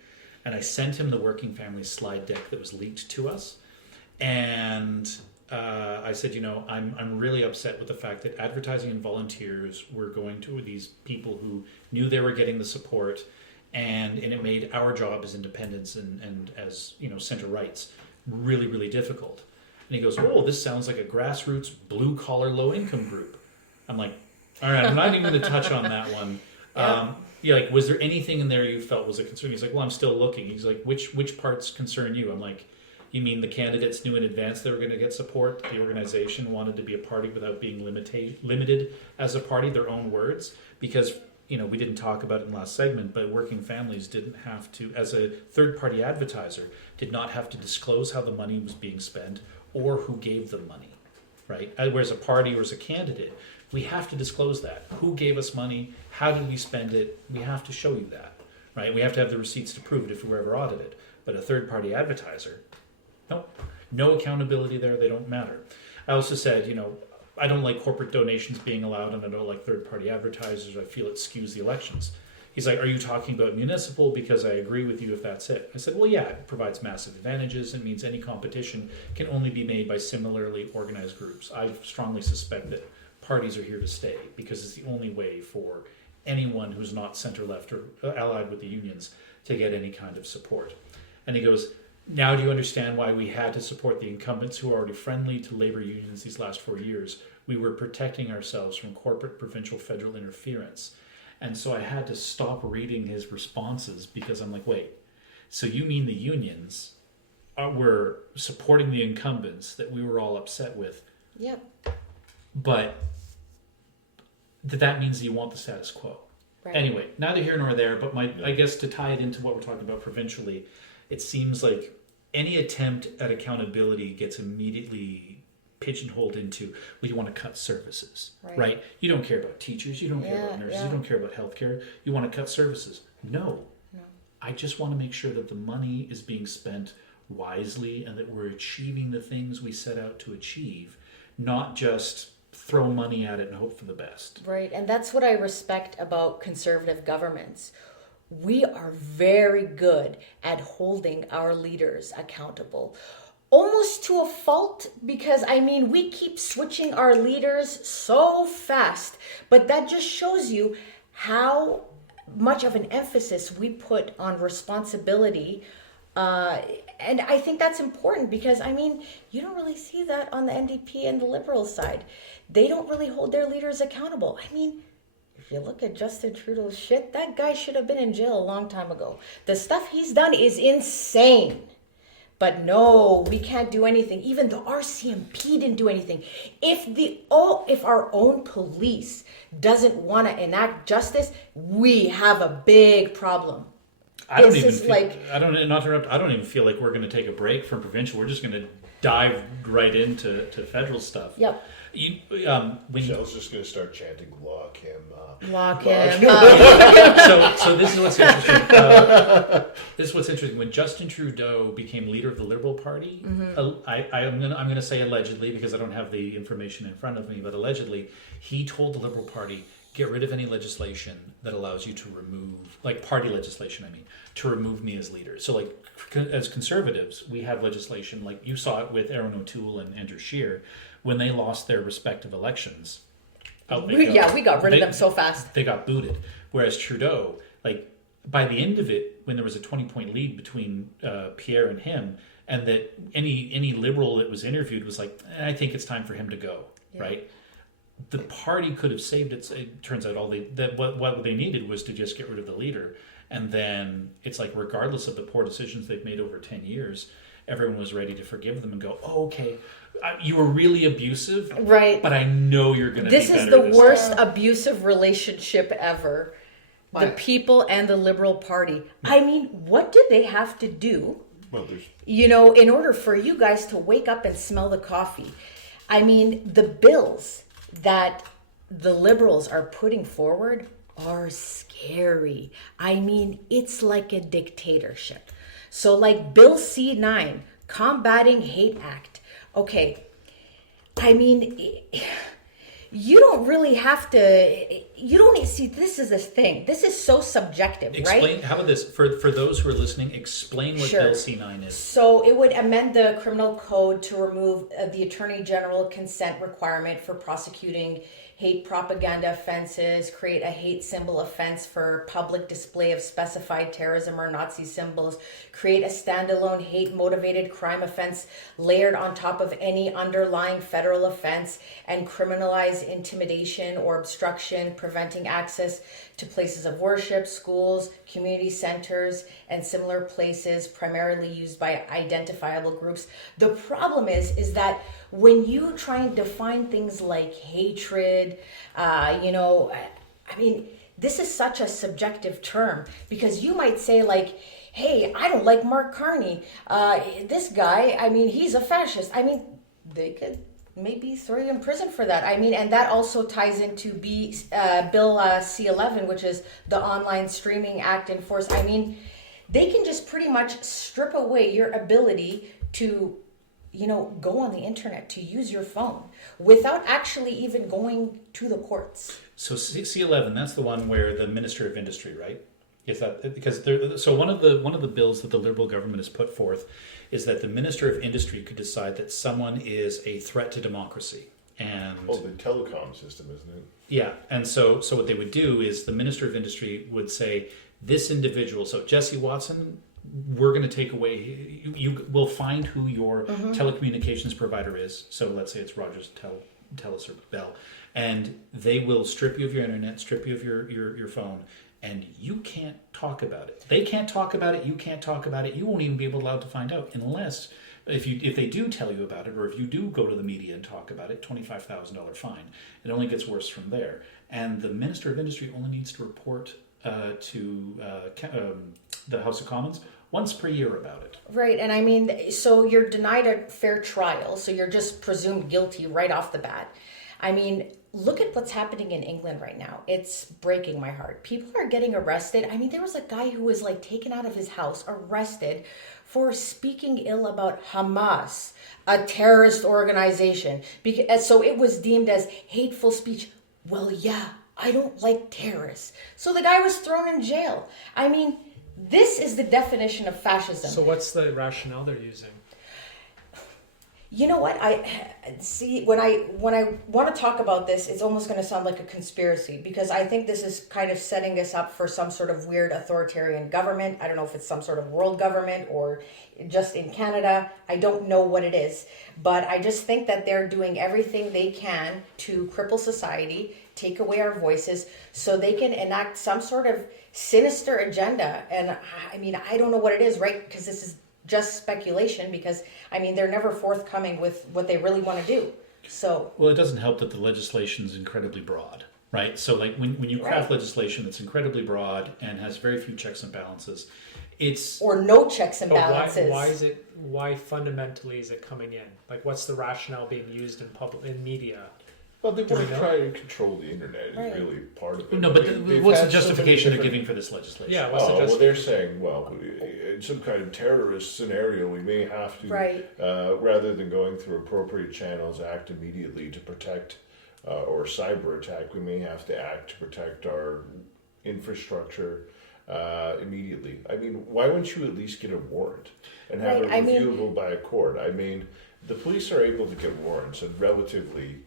And I sent him the working families slide deck that was leaked to us. And I said, I'm really upset with the fact that advertising and volunteers were going to these people who knew they were getting the support, and it made our job as independents and as center rights really, really difficult. And he goes, "Oh, this sounds like a grassroots blue collar low income group." I'm like, "All right, I'm not even going to touch on that one." Yeah. Was there anything in there you felt was a concern? He's like, "Well, I'm still looking." He's like, "Which parts concern you?" I'm like, "You mean the candidates knew in advance they were going to get support? The organization wanted to be a party without being limited as a party, their own words?" Because, we didn't talk about it in the last segment, but working families didn't have to, as a third-party advertiser, did not have to disclose how the money was being spent or who gave them money, right? Whereas a party or as a candidate, we have to disclose that. Who gave us money? How did we spend it? We have to show you that, right? We have to have the receipts to prove it if we were ever audited. But a third-party advertiser, no accountability there. They don't matter. I also said, I don't like corporate donations being allowed, and I don't like third-party advertisers. I feel it skews the elections. He's like, "Are you talking about municipal? Because I agree with you if that's it." I said, "Well, yeah, it provides massive advantages. It means any competition can only be made by similarly organized groups. I strongly suspect that parties are here to stay because it's the only way for anyone who's not center-left or allied with the unions to get any kind of support." And he goes, "Now do you understand why we had to support the incumbents who are already friendly to labor unions these last 4 years? We were protecting ourselves from corporate, provincial, federal interference." And so I had to stop reading his responses because I'm like, wait, so you mean the unions were supporting the incumbents that we were all upset with, Yep. but that means you want the status quo. Right. Anyway, neither here nor there, but I guess to tie it into what we're talking about provincially, it seems like any attempt at accountability gets immediately pigeonholed into, well, you want to cut services, right? You don't care about teachers, you don't care about nurses, you don't care about healthcare, you want to cut services. No. I just want to make sure that the money is being spent wisely and that we're achieving the things we set out to achieve, not just throw money at it and hope for the best. Right, and that's what I respect about conservative governments. We are very good at holding our leaders accountable, almost to a fault, because we keep switching our leaders so fast, but that just shows you how much of an emphasis we put on responsibility. And I think that's important because, you don't really see that on the NDP and the Liberal side. They don't really hold their leaders accountable. If you look at Justin Trudeau's shit, that guy should have been in jail a long time ago. The stuff he's done is insane. But no, we can't do anything. Even the RCMP didn't do anything. If our own police doesn't want to enact justice, we have a big problem. I don't even feel like we're going to take a break from provincial. We're just going to dive right into federal stuff. Yep. Michelle's just going to start chanting, "Lock him up." Lock him up. So this is what's interesting. This is what's interesting. When Justin Trudeau became leader of the Liberal Party, I'm going to say allegedly because I don't have the information in front of me, but allegedly he told the Liberal Party, get rid of any legislation that allows you to remove, like party legislation, to remove me as leader. So as conservatives, we have legislation, like you saw it with Aaron O'Toole and Andrew Scheer, when they lost their respective elections. We got rid of them so fast. They got booted. Whereas Trudeau, by the end of it, when there was a 20-point lead between Pierre and him, and that any Liberal that was interviewed was like, I think it's time for him to go, right? The party could have saved it. It turns out what they needed was to just get rid of the leader. And then it's like, regardless of the poor decisions they've made over 10 years, everyone was ready to forgive them and go, oh, okay, you were really abusive, right? But I know you're going to be better. This is the worst abusive relationship ever. the people and the Liberal Party. I mean, what do they have to do, Well, there's in order for you guys to wake up and smell the coffee? I mean, the bills that the Liberals are putting forward are scary. I mean, it's like a dictatorship. So like Bill C9, Combating Hate Act. Okay, I mean, you don't really have to, you don't see, this is a thing. This is so subjective, Explain, right? how about this? For those who are listening, explain what Sure. Bill C9 is. So it would amend the criminal code to remove the Attorney General consent requirement for prosecuting hate propaganda offenses, create a hate symbol offense for public display of specified terrorism or Nazi symbols, create a standalone hate motivated crime offense layered on top of any underlying federal offense, and criminalize intimidation or obstruction, preventing access to places of worship, schools, community centers, and similar places primarily used by identifiable groups. The problem is that when you try and define things like hatred, I mean, this is such a subjective term, because you might say like, hey, I don't like Mark Carney. This guy, I mean, he's a fascist. I mean, they could maybe throw you in prison for that. I mean, and that also ties into Bill C11, which is the Online Streaming Act in force. I mean, they can just pretty much strip away your ability to, go on the internet, to use your phone without actually even going to the courts. So C11, that's the one where the Minister of Industry, right? Is that because so one of the bills that the Liberal government has put forth is that the Minister of Industry could decide that someone is a threat to democracy. And the telecom system, isn't it? yeah, and so what they would do is the Minister of Industry would say, this individual, so Jesse Watson, we're going to take away, you will find who your telecommunications provider is. So let's say it's Rogers, Telus, or Bell, and they will strip you of your internet, strip you of your phone, and you can't talk about it. They can't talk about it. You can't talk about it. You won't even be allowed to find out unless if they do tell you about it, or if you do go to the media and talk about it, $25,000 fine. It only gets worse from there. And the Minister of Industry only needs to report to the House of Commons once per year about it. Right, and I mean, so you're denied a fair trial, so you're just presumed guilty right off the bat. I mean, look at what's happening in England right now. It's breaking my heart. People are getting arrested. I mean, there was a guy who was like taken out of his house, arrested for speaking ill about Hamas, a terrorist organization. So it was deemed as hateful speech. Well, yeah, I don't like terrorists. So the guy was thrown in jail. I mean, this is the definition of fascism. So what's the rationale they're using? You know what? I see when I want to talk about this, it's almost going to sound like a conspiracy, because I think this is kind of setting us up for some sort of weird authoritarian government. I don't know if it's some sort of world government or just in Canada. I don't know what it is, but I just think that they're doing everything they can to cripple society, take away our voices, so they can enact some sort of sinister agenda. And I mean, I don't know what it is, right? Because this is just speculation, because I mean, they're never forthcoming with what they really want to do. So, well, it doesn't help that the legislation is incredibly broad, right? So like when you craft legislation that's incredibly broad and has very few checks and balances, it's or no checks and But balances. why fundamentally is it coming in? Like, what's the rationale being used in media? Well, they Do we want to know? try to control the internet is Right. really part of it. no, but They've what's the had so many justification they're different- giving for this legislation? Yeah, what's the well, they're justification? saying, well, in some kind of terrorist scenario, we may have to, Right. rather than going through appropriate channels, act immediately to protect, or cyber attack, we may have to act to protect our infrastructure immediately. I mean, why wouldn't you at least get a warrant and have Right, I it mean- reviewable by a court? I mean, the police are able to get warrants and relatively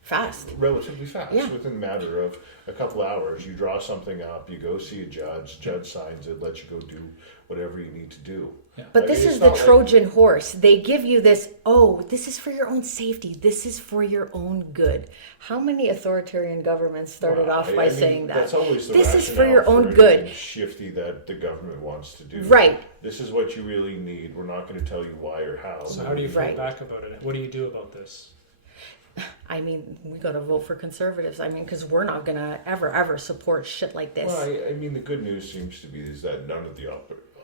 Fast. fast. Yeah. Within a matter of a couple hours, you draw something up, you go see a judge signs it, lets you go do whatever you need to do. But I this mean, is it's the not like- Trojan horse. They give you this, this is for your own safety. This is for your own good. How many authoritarian governments started Well, off I by mean, saying that? That's always the This is for rationale your own anything good. shifty that the government wants to do. Right. This is what you really need. We're not going to tell you why or how. So how do you feel Right. back about it? What do you do about this? I mean, we got to vote for Conservatives. I mean, because we're not going to ever support shit like this. Well, I mean, the good news seems to be is that none of the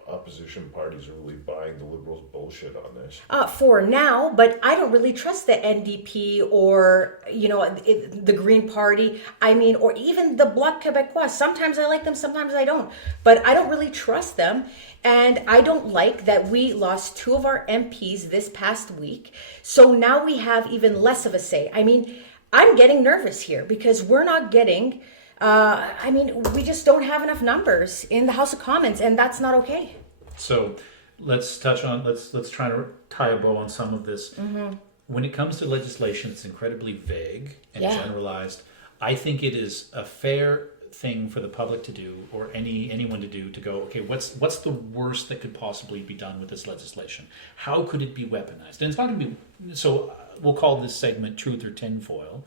opposition parties are really buying the Liberals' bullshit on this. For now, but I don't really trust the NDP or, the Green Party. I mean, or even the Bloc Québécois. Sometimes I like them, sometimes I don't. But I don't really trust them. And I don't like that we lost 2 of our MPs this past week. So now we have even less of a say. I mean, I'm getting nervous here because we're not getting... we just don't have enough numbers in the House of Commons, and that's not okay. So let's try to tie a bow on some of this. Mm-hmm. When it comes to legislation, it's incredibly vague and generalized. I think it is a fair thing for the public to do, or anyone to do, to go, okay, what's the worst that could possibly be done with this legislation? How could it be weaponized? And it's not going to be, so we'll call this segment Truth or Tinfoil.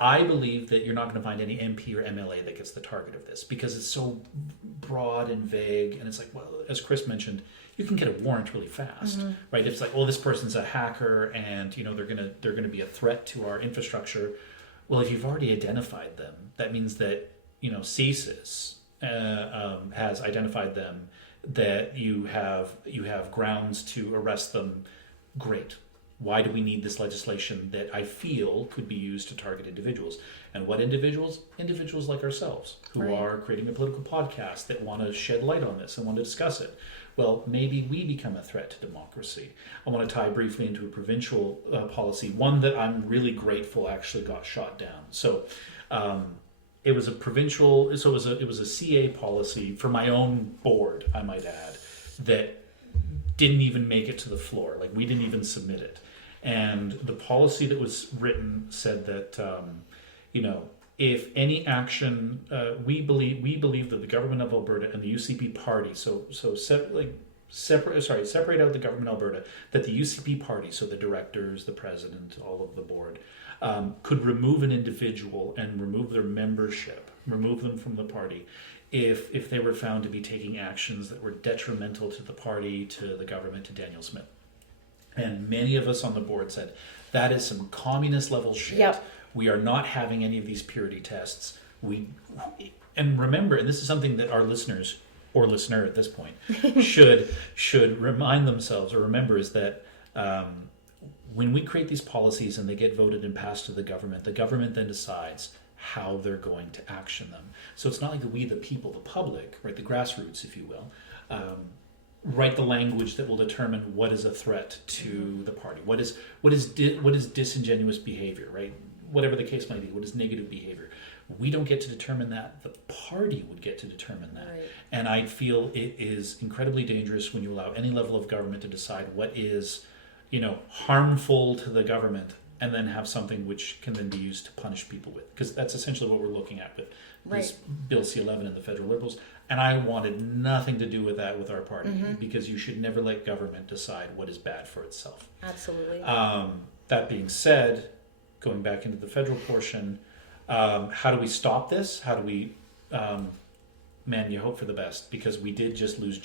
I believe that you're not going to find any MP or MLA that gets the target of this because it's so broad and vague. And it's like, well, as Chris mentioned, you can get a warrant really fast, right? It's like, well, this person's a hacker and, they're going to be a threat to our infrastructure. Well, if you've already identified them, that means that, CSIS has identified them, that you have grounds to arrest them. Great. Why do we need this legislation that I feel could be used to target individuals? And what individuals? Individuals like ourselves who are creating a political podcast that want to shed light on this and want to discuss it. Well, maybe we become a threat to democracy. I want to tie briefly into a provincial policy, one that I'm really grateful actually got shot down. So it was a provincial, so it was a CA policy for my own board, I might add, that didn't even make it to the floor. Like, we didn't even submit it. And the policy that was written said that, if any action, we believe that the government of Alberta and the UCP party, separate out the government of Alberta, that the UCP party, so the directors, the president, all of the board, could remove an individual and remove their membership, remove them from the party, if they were found to be taking actions that were detrimental to the party, to the government, to Daniel Smith. And many of us on the board said, that is some communist level shit. Yep. We are not having any of these purity tests. And remember, and this is something that our listeners, or listener at this point, should remind themselves or remember, is that when we create these policies and they get voted and passed to the government then decides how they're going to action them. So it's not like we, the people, the public, right, the grassroots, if you will, write the language that will determine what is a threat to the party, what is disingenuous behavior, right? Whatever the case might be, what is negative behavior. We don't get to determine that. The party would get to determine that. Right. And I feel it is incredibly dangerous when you allow any level of government to decide what is, harmful to the government, and then have something which can then be used to punish people with. Because that's essentially what we're looking at with this Bill C-11 and the federal Liberals. And I wanted nothing to do with that with our party, because you should never let government decide what is bad for itself. Absolutely. That being said, going back into the federal portion, how do we stop this? How do we... you hope for the best, because we did just lose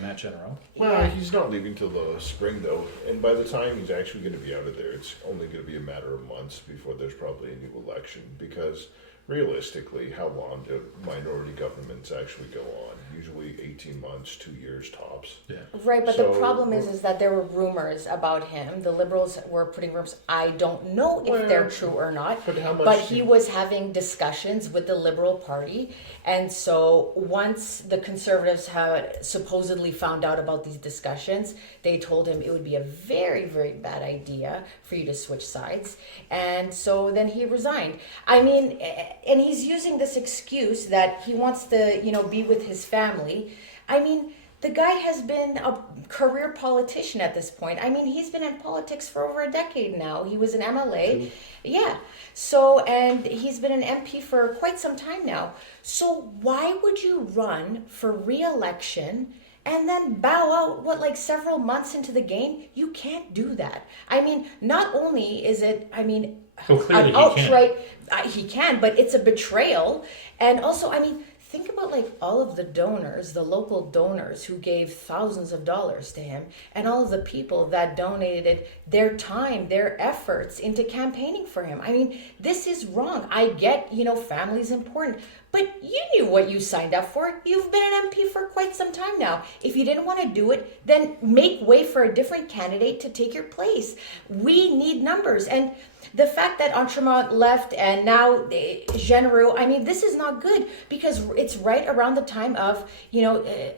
Matt General. Well, he's not leaving till the spring, though. And by the time he's actually going to be out of there, it's only going to be a matter of months before there's probably a new election. Because realistically, how long do minority governments actually go on? Usually 18 months, 2 years tops. Yeah. Right, but the problem is that there were rumors about him. The Liberals were putting rumors. I don't know if they're true or not. But he was having discussions with the Liberal Party. And so once the Conservatives had supposedly found out about these discussions, they told him it would be a very, very bad idea for you to switch sides. And so then he resigned. I mean, and he's using this excuse that he wants to, be with his family. I mean, the guy has been a career politician at this point. I mean, he's been in politics for over a decade now. He was an MLA. Yeah. So, and he's been an MP for quite some time now. So why would you run for re-election and then bow out, several months into the game? You can't do that. I mean, not only is it, an outright, he can, but it's a betrayal. And also, think about like all of the donors, the local donors who gave thousands of dollars to him, and all of the people that donated their time, their efforts into campaigning for him. I mean, this is wrong. I get, family's important, but you knew what you signed up for. You've been an MP for quite some time now. If you didn't want to do it, then make way for a different candidate to take your place. We need numbers. And the fact that Entremont left and now Genereux, I mean, this is not good, because it's right around the time of,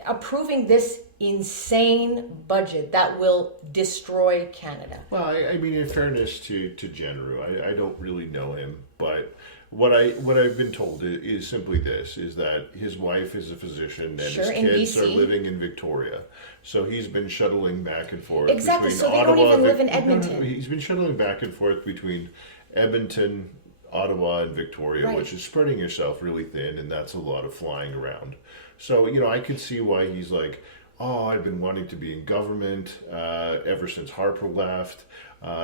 approving this insane budget that will destroy Canada. Well, I mean, in fairness to Genereux, I don't really know him, but what I've been told is simply this: is that his wife is a physician and his kids are living in Victoria, so he's been shuttling back and forth. Exactly. Between So they Ottawa don't even live in Edmonton. No, he's been shuttling back and forth between Edmonton, Ottawa, and Victoria, Right. which is spreading yourself really thin, and that's a lot of flying around. So I could see why he's like, oh, I've been wanting to be in government ever since Harper left.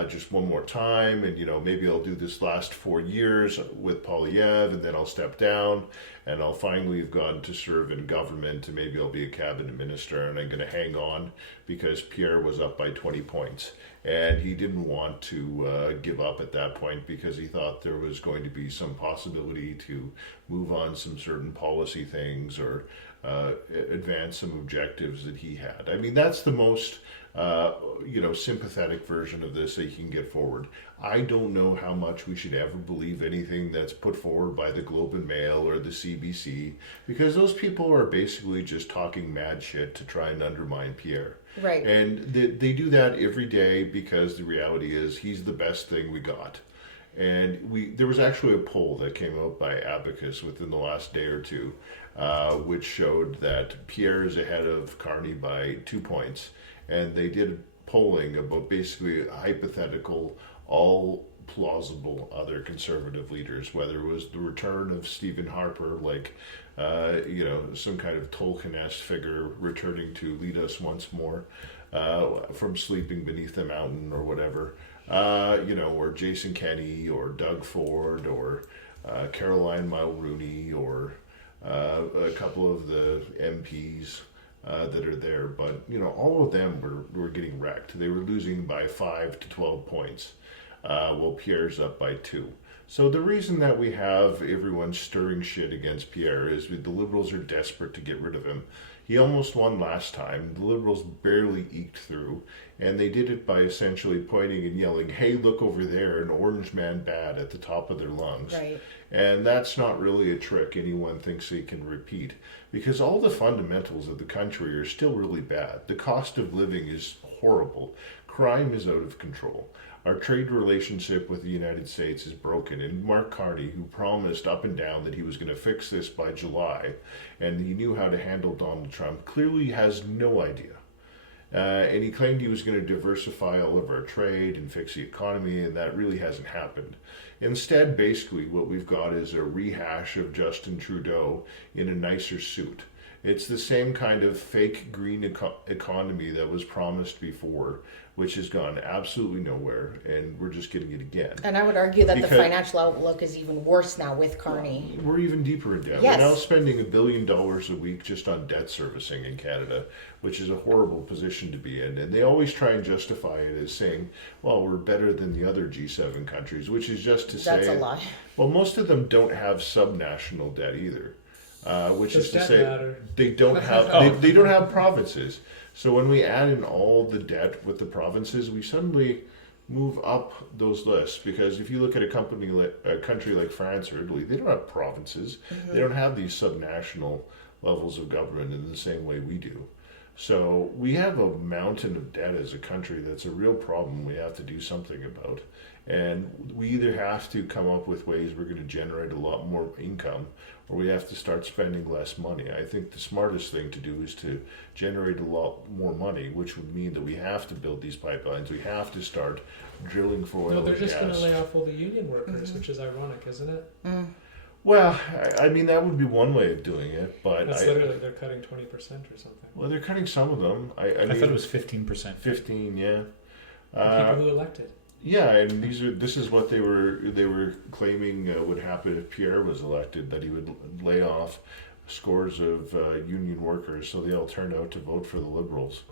Just one more time, and maybe I'll do this last 4 years with Polyev, and then I'll step down, and I'll finally have gone to serve in government, and maybe I'll be a cabinet minister, and I'm going to hang on because Pierre was up by 20 points, and he didn't want to give up at that point because he thought there was going to be some possibility to move on some certain policy things or advance some objectives that he had. I mean, that's the most sympathetic version of this that you can get forward. I don't know how much we should ever believe anything that's put forward by the Globe and Mail or the CBC, because those people are basically just talking mad shit to try and undermine Pierre. Right. And they do that every day because the reality is he's the best thing we got. And there was actually a poll that came out by Abacus within the last day or two, which showed that Pierre is ahead of Carney by 2 points. And they did polling about basically hypothetical, all plausible other conservative leaders, whether it was the return of Stephen Harper, like, some kind of Tolkien-esque figure returning to lead us once more from sleeping beneath the mountain or whatever, or Jason Kenney or Doug Ford or Caroline Mulroney or a couple of the MPs that are there, but all of them were getting wrecked. They were losing by 5 to 12 points, while Pierre's up by 2. So the reason that we have everyone stirring shit against Pierre is the Liberals are desperate to get rid of him. He almost won last time. The Liberals barely eked through, and they did it by essentially pointing and yelling, "Hey, look over there, an orange man bad," at the top of their lungs. Right. And that's not really a trick anyone thinks they can repeat, because all the fundamentals of the country are still really bad. The cost of living is horrible. Crime is out of control. Our trade relationship with the United States is broken, and Mark Carney, who promised up and down that he was going to fix this by July, and he knew how to handle Donald Trump, clearly has no idea. And he claimed he was going to diversify all of our trade and fix the economy, and that really hasn't happened. Instead, basically, what we've got is a rehash of Justin Trudeau in a nicer suit. It's the same kind of fake green economy that was promised before, which has gone absolutely nowhere, and we're just getting it again. And I would argue that the financial outlook is even worse now with Carney. We're even deeper in debt. Yes. We're now spending $1 billion a week just on debt servicing in Canada, which is a horrible position to be in. And they always try and justify it as saying, well, we're better than the other G7 countries, which is just to say... That's a lie. Well, most of them don't have subnational debt either. Which Does is to debt say matter? they don't have they don't have provinces. So when we add in all the debt with the provinces, we suddenly move up those lists, because if you look at a country like France or Italy, they don't have provinces. Mm-hmm. They don't have these subnational levels of government in the same way we do. So we have a mountain of debt as a country that's a real problem we have to do something about. And we either have to come up with ways we're going to generate a lot more income, or we have to start spending less money. I think the smartest thing to do is to generate a lot more money, which would mean that we have to build these pipelines. We have to start drilling for oil and gas. No, they're just going to lay off all the union workers, which is ironic, isn't it? Mm. Well, I mean, that would be one way of doing it, but... That's literally, they're cutting 20% or something. Well, they're cutting some of them. I thought it was 15%. 15, yeah. The people who elected. Yeah, and this is what they were claiming would happen if Pierre was elected, that he would lay off scores of union workers, so they all turned out to vote for the Liberals.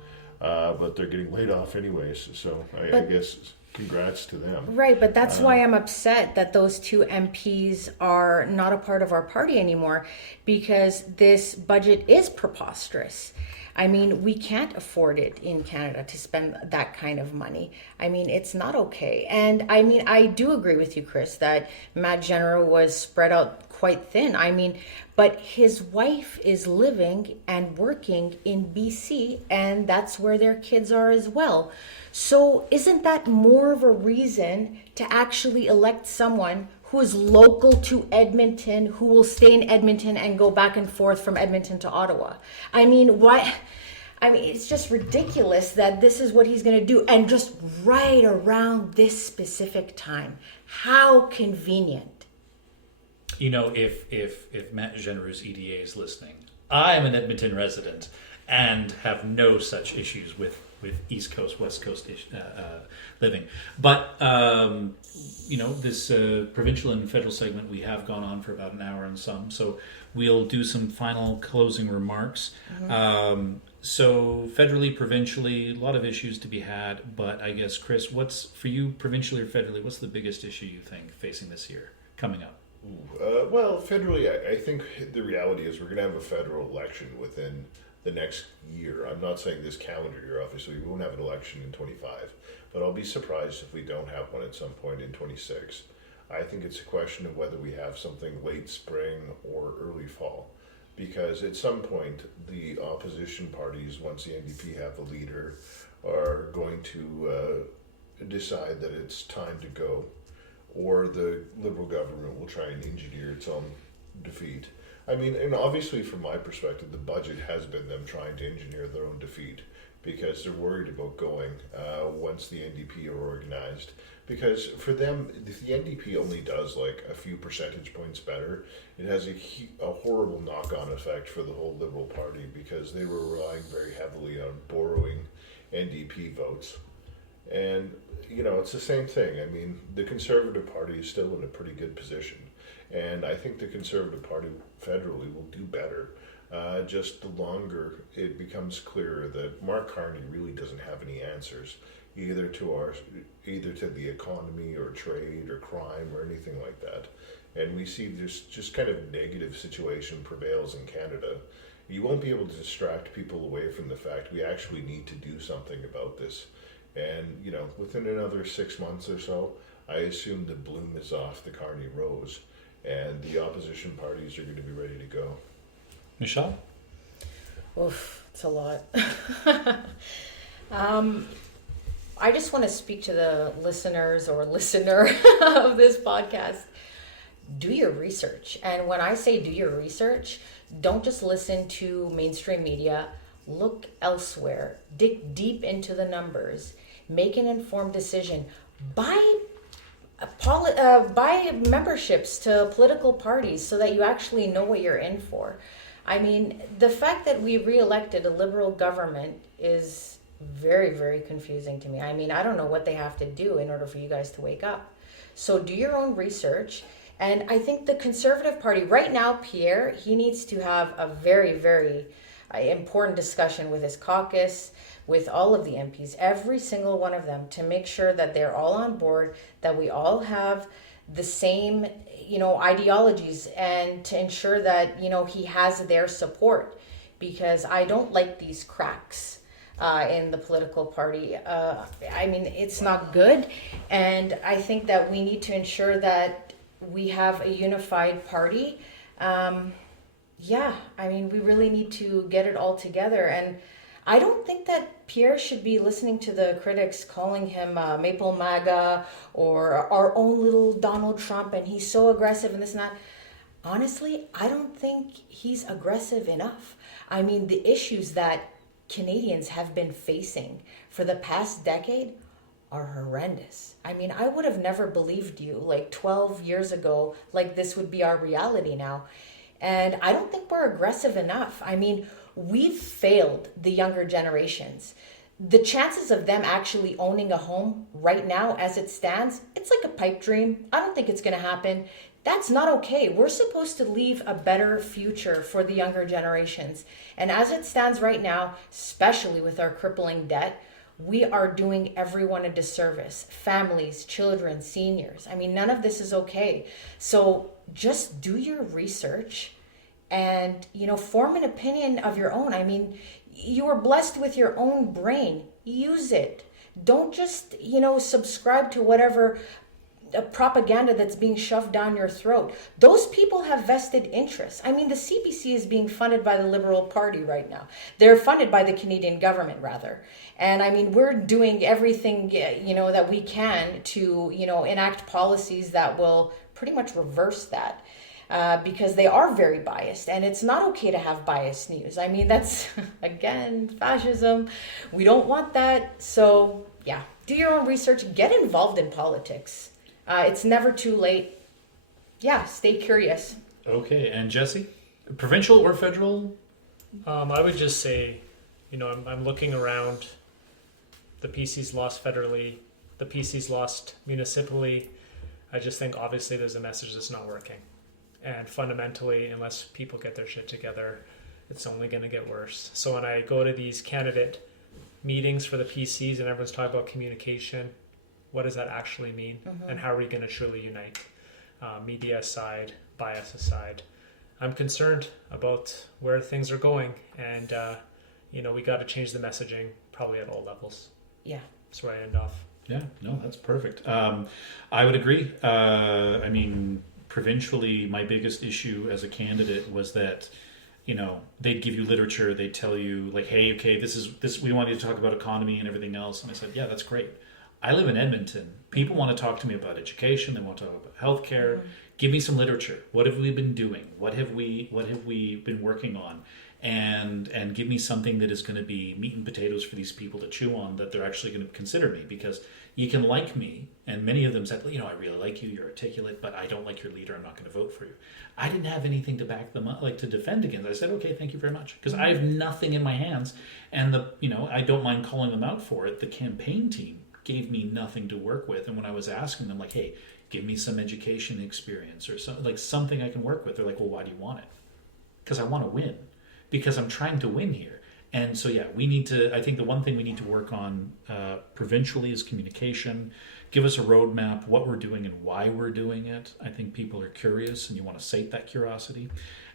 But they're getting laid off anyways, so I guess congrats to them. Right, but that's why I'm upset that those two MPs are not a part of our party anymore, because this budget is preposterous. I mean, we can't afford it in Canada to spend that kind of money. I mean, it's not okay. And I mean, I do agree with you, Chris, that Matt General was spread out quite thin. I mean, but his wife is living and working in BC, and that's where their kids are as well. So isn't that more of a reason to actually elect someone who is local to Edmonton, who will stay in Edmonton and go back and forth from Edmonton to Ottawa? I mean, why? I mean, it's just ridiculous that this is what he's going to do, and just right around this specific time. How convenient. You know, if Matt Genereau's EDA is listening, I am an Edmonton resident and have no such issues with East Coast, West Coast living. But, you know, this provincial and federal segment, we have gone on for about an hour and some. So we'll do some final closing remarks. Mm-hmm. So federally, provincially, a lot of issues to be had. But I guess, Chris, what's, for you, provincially or federally, what's the biggest issue you think facing this year coming up? Well, federally, I think the reality is we're going to have a federal election within the next year. I'm not saying this calendar year, obviously. We won't have an election in 25, but I'll be surprised if we don't have one at some point in 26. I think it's a question of whether we have something late spring or early fall, because at some point the opposition parties, once the NDP have a leader, are going to decide that it's time to go, or the Liberal government will try and engineer its own defeat. I mean, and obviously from my perspective, the budget has been them trying to engineer their own defeat, because they're worried about going once the NDP are organized. Because for them, if the NDP only does like a few percentage points better, it has a horrible knock-on effect for the whole Liberal Party, because they were relying very heavily on borrowing NDP votes. And, you know, it's the same thing. I mean, the Conservative Party is still in a pretty good position. And I think the Conservative Party federally will do better. Just the longer it becomes clearer that Mark Carney really doesn't have any answers, either to the economy or trade or crime or anything like that. And we see this just kind of negative situation prevails in Canada. You won't be able to distract people away from the fact we actually need to do something about this. And, you know, within another 6 months or so, I assume the bloom is off the Carney rose, and the opposition parties are going to be ready to go. Michelle? Oof, it's a lot. I just want to speak to the listeners or listener of this podcast. Do your research. And when I say do your research, don't just listen to mainstream media. Look elsewhere. Dig deep into the numbers. Make an informed decision. Buy memberships to political parties so that you actually know what you're in for. I mean, the fact that we re-elected a Liberal government is very, very confusing to me. I mean, I don't know what they have to do in order for you guys to wake up. So do your own research. And I think the Conservative Party, right now, Pierre, he needs to have a very, very important discussion with his caucus, with all of the MPs, every single one of them, to make sure that they're all on board, that we all have the same, ideologies, and to ensure that, he has their support, because I don't like these cracks in the political party. I mean, it's not good. And I think that we need to ensure that we have a unified party. We really need to get it all together. And I don't think that Pierre should be listening to the critics calling him Maple MAGA or our own little Donald Trump, and he's so aggressive and this and that. Honestly, I don't think he's aggressive enough. I mean, the issues that Canadians have been facing for the past decade are horrendous. I mean, I would have never believed you like 12 years ago, like this would be our reality now. And I don't think we're aggressive enough. I mean, we've failed the younger generations. The chances of them actually owning a home right now as it stands, it's like a pipe dream. I don't think it's going to happen. That's not okay. We're supposed to leave a better future for the younger generations. And as it stands right now, especially with our crippling debt, we are doing everyone a disservice. Families, children, seniors. I mean, none of this is okay. So just do your research and, form an opinion of your own. I mean, you are blessed with your own brain. Use it. Don't just, subscribe to whatever propaganda that's being shoved down your throat. Those people have vested interests. I mean, the CPC is being funded by the Liberal Party right now. They're funded by the Canadian government, rather. And I mean, we're doing everything, that we can to, enact policies that will pretty much reverse that. Because they are very biased, and it's not okay to have biased news. I mean, that's, again, fascism. We don't want that. So, yeah, do your own research. Get involved in politics. It's never too late. Yeah, stay curious. Okay, and Jesse? Provincial or federal? I would just say, I'm looking around. The PC's lost federally. The PC's lost municipally. I just think, obviously, there's a message that's not working. And fundamentally, unless people get their shit together, it's only going to get worse. So when I go to these candidate meetings for the PCs and everyone's talking about communication, what does that actually mean? And how are we going to truly unite? Media aside, bias aside. I'm concerned about where things are going. And, we got to change the messaging probably at all levels. Yeah. That's where I end off. Yeah, no, that's perfect. I would agree. Provincially, my biggest issue as a candidate was that, they'd give you literature, they'd tell you like, hey, okay, this we want you to talk about economy and everything else. And I said, yeah, that's great. I live in Edmonton. People want to talk to me about education. They want to talk about healthcare. Give me some literature. What have we been doing? What have we been working on? And give me something that is going to be meat and potatoes for these people to chew on, that they're actually going to consider me. Because you can like me, and many of them said, I really like you, you're articulate, but I don't like your leader, I'm not going to vote for you. I didn't have anything to back them up, like to defend against. I said, okay, thank you very much. Because I have nothing in my hands, and I don't mind calling them out for it. The campaign team gave me nothing to work with, and when I was asking them, like, hey, give me some education experience or something I can work with, they're like, well, why do you want it? Because I want to win. Because I'm trying to win here. And so, yeah, I think the one thing we need to work on provincially is communication. Give us a roadmap, what we're doing and why we're doing it. I think people are curious and you want to sate that curiosity.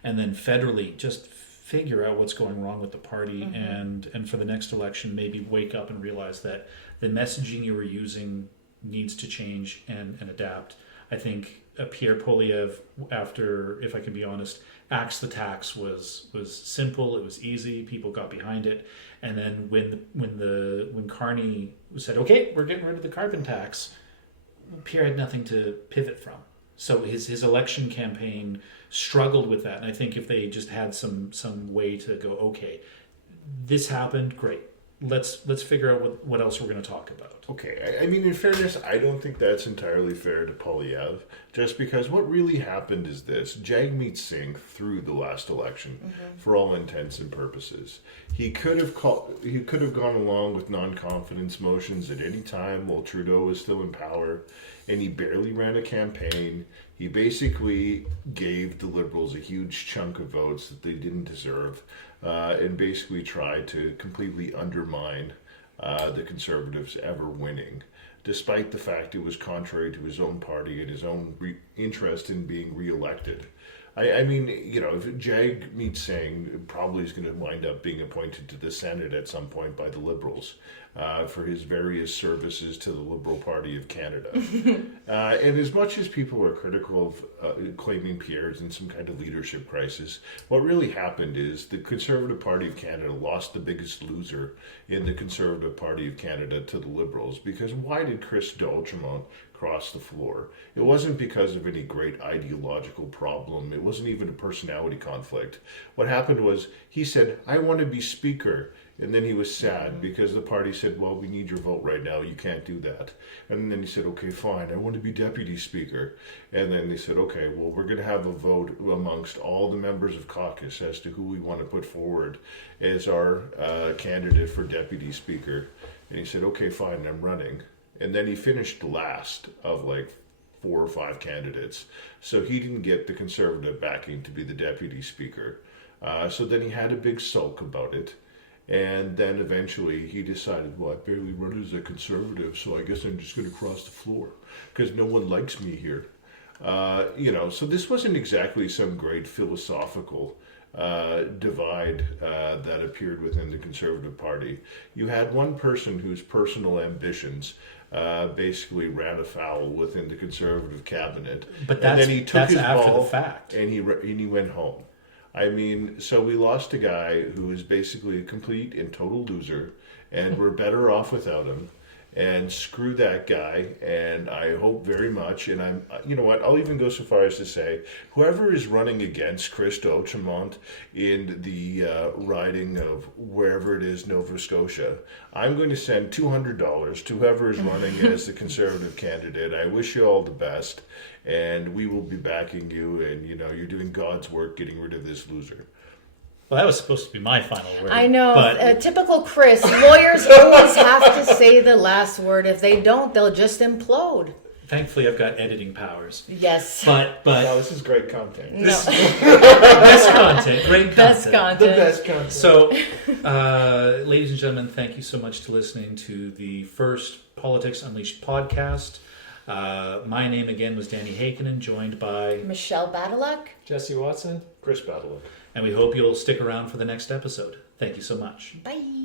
And then federally, just figure out what's going wrong with the party. And for the next election, maybe wake up and realize that the messaging you were using needs to change and adapt. I think Pierre Poilievre, after, if I can be honest, Axe the Tax was simple, it was easy, people got behind it. And then when Carney said, okay, we're getting rid of the carbon tax, Pierre had nothing to pivot from. So his election campaign struggled with that. And I think if they just had some way to go, okay, this happened, great. Let's figure out what else we're going to talk about. Okay, I mean, in fairness, I don't think that's entirely fair to Poilievre, just because what really happened is this. Jagmeet Singh threw the last election for all intents and purposes. He could have gone along with non-confidence motions at any time while Trudeau was still in power, and he barely ran a campaign. He basically gave the Liberals a huge chunk of votes that they didn't deserve, and basically tried to completely undermine the Conservatives ever winning, despite the fact it was contrary to his own party and his own interest in being re-elected. I mean, if Jagmeet Singh probably is going to wind up being appointed to the Senate at some point by the Liberals for his various services to the Liberal Party of Canada. And as much as people are critical of claiming Pierre's in some kind of leadership crisis, what really happened is the Conservative Party of Canada lost the biggest loser in the Conservative Party of Canada to the Liberals. Because why did Chris d'Outremont cross the floor? It wasn't because of any great ideological problem. It wasn't even a personality conflict. What happened was he said, I want to be speaker. And then he was sad because the party said, well, we need your vote right now. You can't do that. And then he said, okay, fine. I want to be deputy speaker. And then they said, okay, well, we're going to have a vote amongst all the members of caucus as to who we want to put forward as our candidate for deputy speaker. And he said, okay, fine, I'm running. And then he finished last of like 4 or 5 candidates. So he didn't get the Conservative backing to be the deputy speaker. So then he had a big sulk about it. And then eventually he decided, well, I barely run as a Conservative, so I guess I'm just going to cross the floor because no one likes me here. So this wasn't exactly some great philosophical divide that appeared within the Conservative Party. You had one person whose personal ambitions basically ran afoul within the Conservative cabinet, But and then he took that's his after ball the fact. and he went home. I mean, so we lost a guy who is basically a complete and total loser, and we're better off without him. And screw that guy, and I hope very much, and you know what, I'll even go so far as to say, whoever is running against Chris d'Autremont in the riding of wherever it is, Nova Scotia, I'm going to send $200 to whoever is running as the Conservative candidate. I wish you all the best, and we will be backing you, and you're doing God's work getting rid of this loser. Well, that was supposed to be my final word. I know. But Typical Chris. Lawyers always have to say the last word. If they don't, they'll just implode. thankfully, I've got editing powers. Yes. But No, this is great content. No. best content, great content. Best content. The best content. So, ladies and gentlemen, thank you so much to listening to the first Politics Unleashed podcast. My name again was Danny Hakinen, joined by Michelle Badaluk. Jesse Watson. Chris Badaluk. and we hope you'll stick around for the next episode. Thank you so much. Bye.